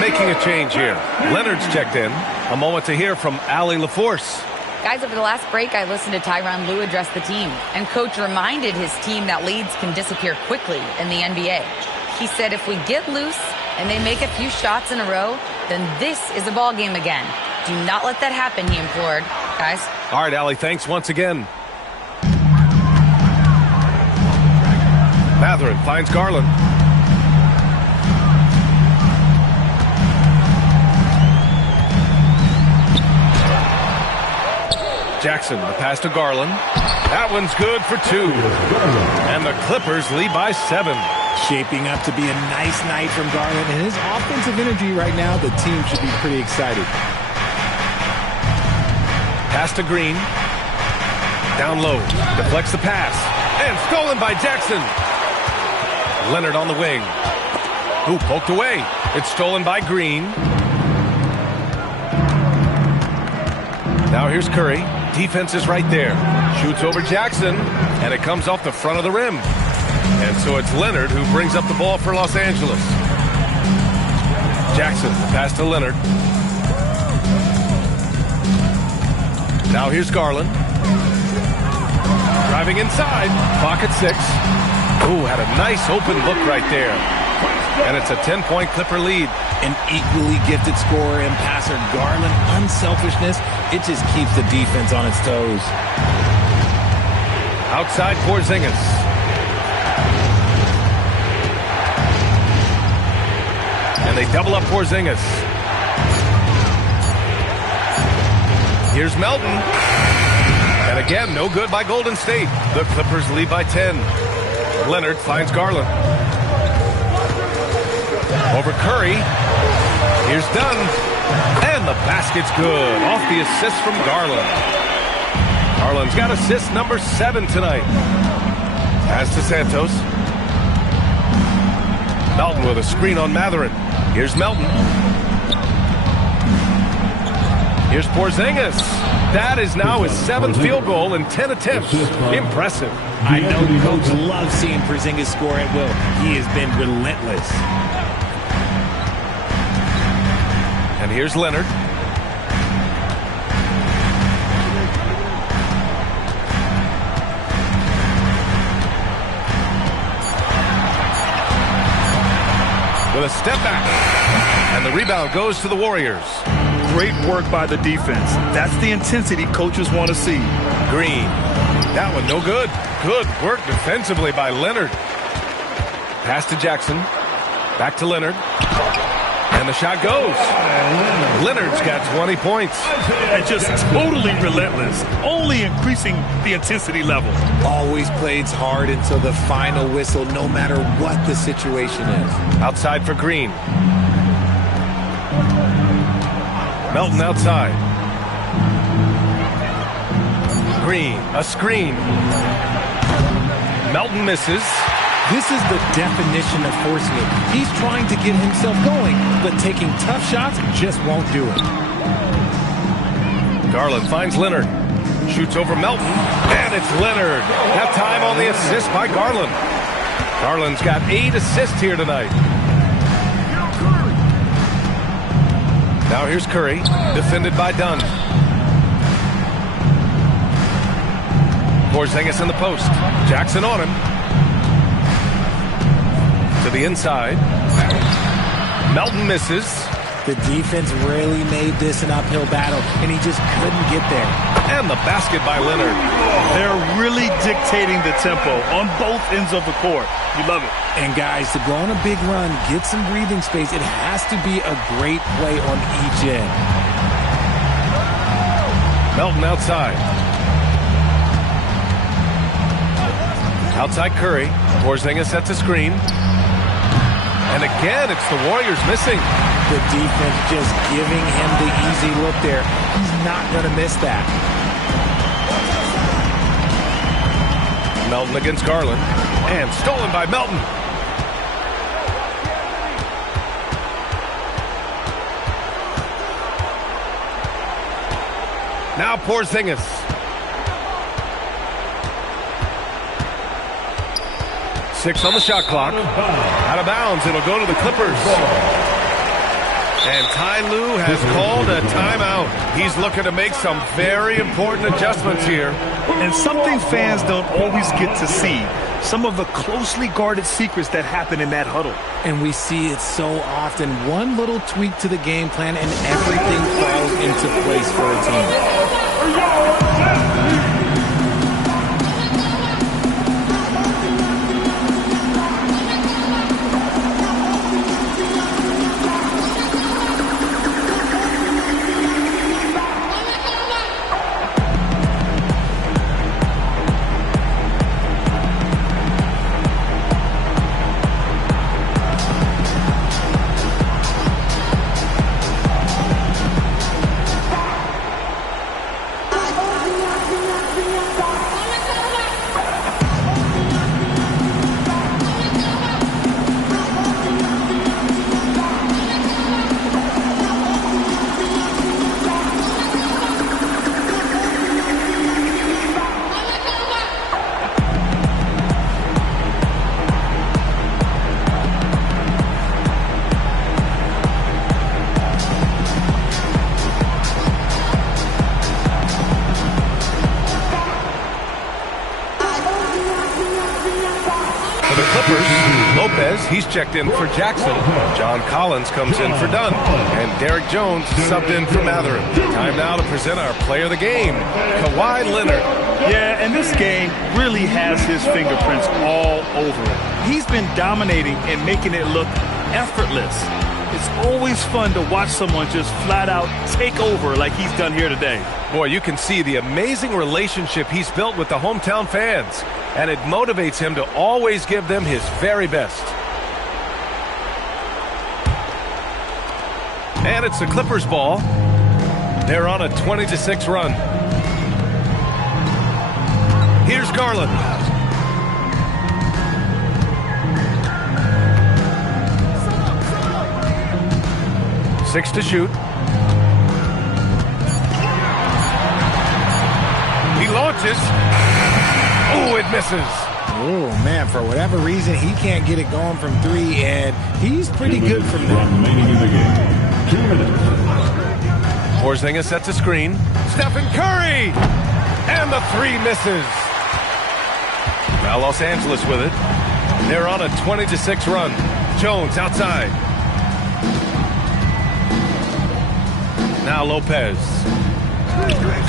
Making a change here. Leonard's checked in. A moment to hear from Allie LaForce. Guys, over the last break, I listened to Tyronn Lue address the team, and Coach reminded his team that leads can disappear quickly in the NBA. He said if we get loose and they make a few shots in a row, then this is a ball game again. Do not let that happen, he implored. Guys. All right, Allie, thanks once again. Mathurin finds Garland. Jackson, the pass to Garland. That one's good for 2. And the Clippers lead by 7. Shaping up to be a nice night from Garland. And his offensive energy right now, the team should be pretty excited. Pass to Green. Down low. Deflects the pass. And stolen by Jackson. Leonard on the wing. Ooh, poked away. It's stolen by Green. Now here's Curry. Defense is right there. Shoots over Jackson, and it comes off the front of the rim. And so it's Leonard who brings up the ball for Los Angeles. Jackson, pass to Leonard. Now here's Garland. Driving inside. Clock at 6. Ooh, had a nice open look right there. And it's a 10-point Clipper lead. An equally gifted scorer and passer, Garland, unselfishness, it just keeps the defense on its toes. Outside Porzingis. And they double up Porzingis. Here's Melton. And again, no good by Golden State. The Clippers lead by 10. Leonard finds Garland. Over Curry. Here's Dunn. And the basket's good. Off the assist from Garland. Garland's got assist number 7 tonight. Pass to Santos. Melton with a screen on Mathurin. Here's Melton. Here's Porzingis. That is now his 7th field goal in 10 attempts. Impressive. I know Coach loves seeing Porzingis score at will. He has been relentless. And here's Leonard. With a step back. And the rebound goes to the Warriors. Great work by the defense. That's the intensity coaches want to see. Green. That one no good. Good work defensively by Leonard. Pass to Jackson. Back to Leonard. And the shot goes. Leonard's got 20 points. And just totally relentless. Only increasing the intensity level. Always plays hard until the final whistle, no matter what the situation is. Outside for Green. Melton outside. Green, a screen. Melton misses. This is the definition of forcing it. He's trying to get himself going, but taking tough shots just won't do it. Garland finds Leonard. Shoots over Melton, and it's Leonard. That time on the assist by Garland. Garland's got 8 assists here tonight. Now here's Curry, defended by Dunn. Porzingis in the post. Jackson on him. To the inside. Melton misses. The defense really made this an uphill battle, and he just couldn't get there. And the basket by Leonard. They're really dictating the tempo on both ends of the court. You love it. And guys, to go on a big run, get some breathing space, it has to be a great play on each end. Melton outside. Outside Curry. Porzingis sets a screen. And again, it's the Warriors missing. The defense just giving him the easy look there. He's not going to miss that. Melton against Garland. And stolen by Melton. Now Porzingis. Six on the shot clock. Out of bounds. It'll go to the Clippers. And Ty Lue has called a timeout. He's looking to make some very important adjustments here. And something fans don't always get to see. Some of the closely guarded secrets that happen in that huddle. And we see it so often. One little tweak to the game plan and everything falls into place for a team. He's checked in for Jackson. John Collins comes in for Dunn. And Derek Jones subbed in for Mathurin. Time now to present our player of the game, Kawhi Leonard. Yeah, and this game really has his fingerprints all over it. He's been dominating and making it look effortless. It's always fun to watch someone just flat out take over like he's done here today. Boy, you can see the amazing relationship he's built with the hometown fans. And it motivates him to always give them his very best. And it's the Clippers ball. They're on a 20-6 run. Here's Garland. Six to shoot. He launches. Oh, it misses. Oh, man, for whatever reason, he can't get it going from three, and he's pretty good from there. Porzingis sets a screen. Stephen Curry! And the three misses. Now Los Angeles with it. They're on a 20-6 run. Jones outside. Now Lopez.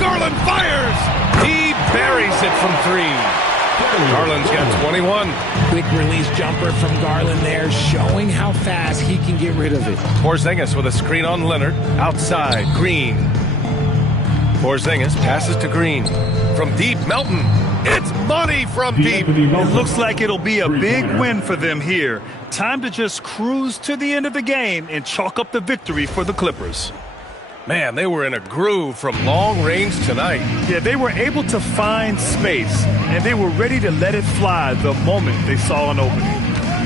Garland fires! He buries it from three. Garland's got 21. Quick release jumper from Garland there, showing how fast he can get rid of it. Porzingis with a screen on Leonard. Outside, Green. Porzingis passes to Green. From deep, Melton. It's money from deep. It looks like it'll be a big win for them here. Time to just cruise to the end of the game and chalk up the victory for the Clippers. Man, they were in a groove from long range tonight. Yeah, they were able to find space, and they were ready to let it fly the moment they saw an opening.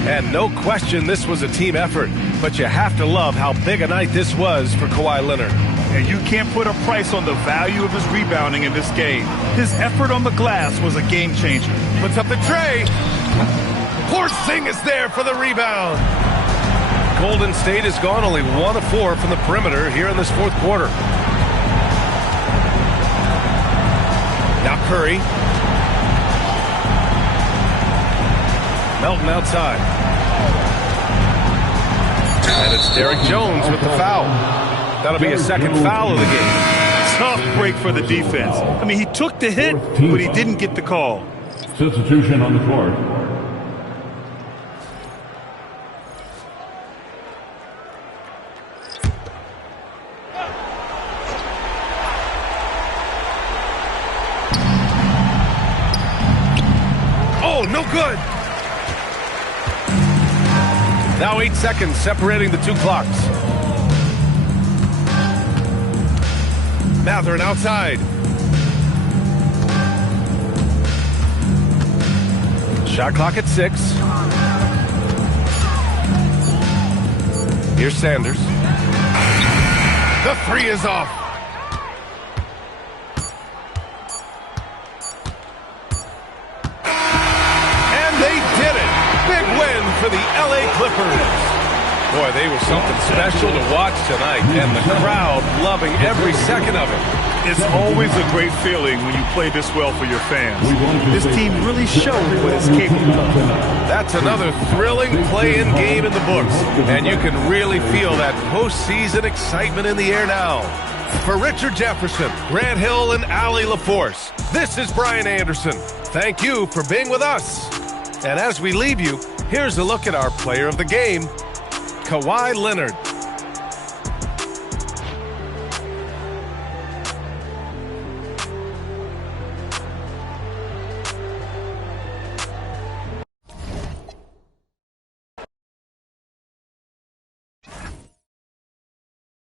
And no question this was a team effort, but you have to love how big a night this was for Kawhi Leonard. And you can't put a price on the value of his rebounding in this game. His effort on the glass was a game changer. Puts up the tray. Porzingis there for the rebound. Golden State has gone only 1 of 4 from the perimeter here in this fourth quarter. Now Curry. Melton outside. And it's Derrick Jones with the foul. That'll be a second foul of the game. Tough break for the defense. I mean, he took the hit, but he didn't get the call. Substitution on the court. Oh, no good. Now 8 seconds separating the two clocks. Mathurin outside. Shot clock at 6. Here's Sanders. The 3 is off. And they did it. Big win for the LA Clippers. Boy, they were something special to watch tonight, and the crowd loving every second of it. It's always a great feeling when you play this well for your fans. This team really showed what it's capable of. That's another thrilling play-in game in the books, and you can really feel that postseason excitement in the air now. For Richard Jefferson, Grant Hill, and Allie LaForce, this is Brian Anderson. Thank you for being with us. And as we leave you, here's a look at our player of the game, Kawhi Leonard.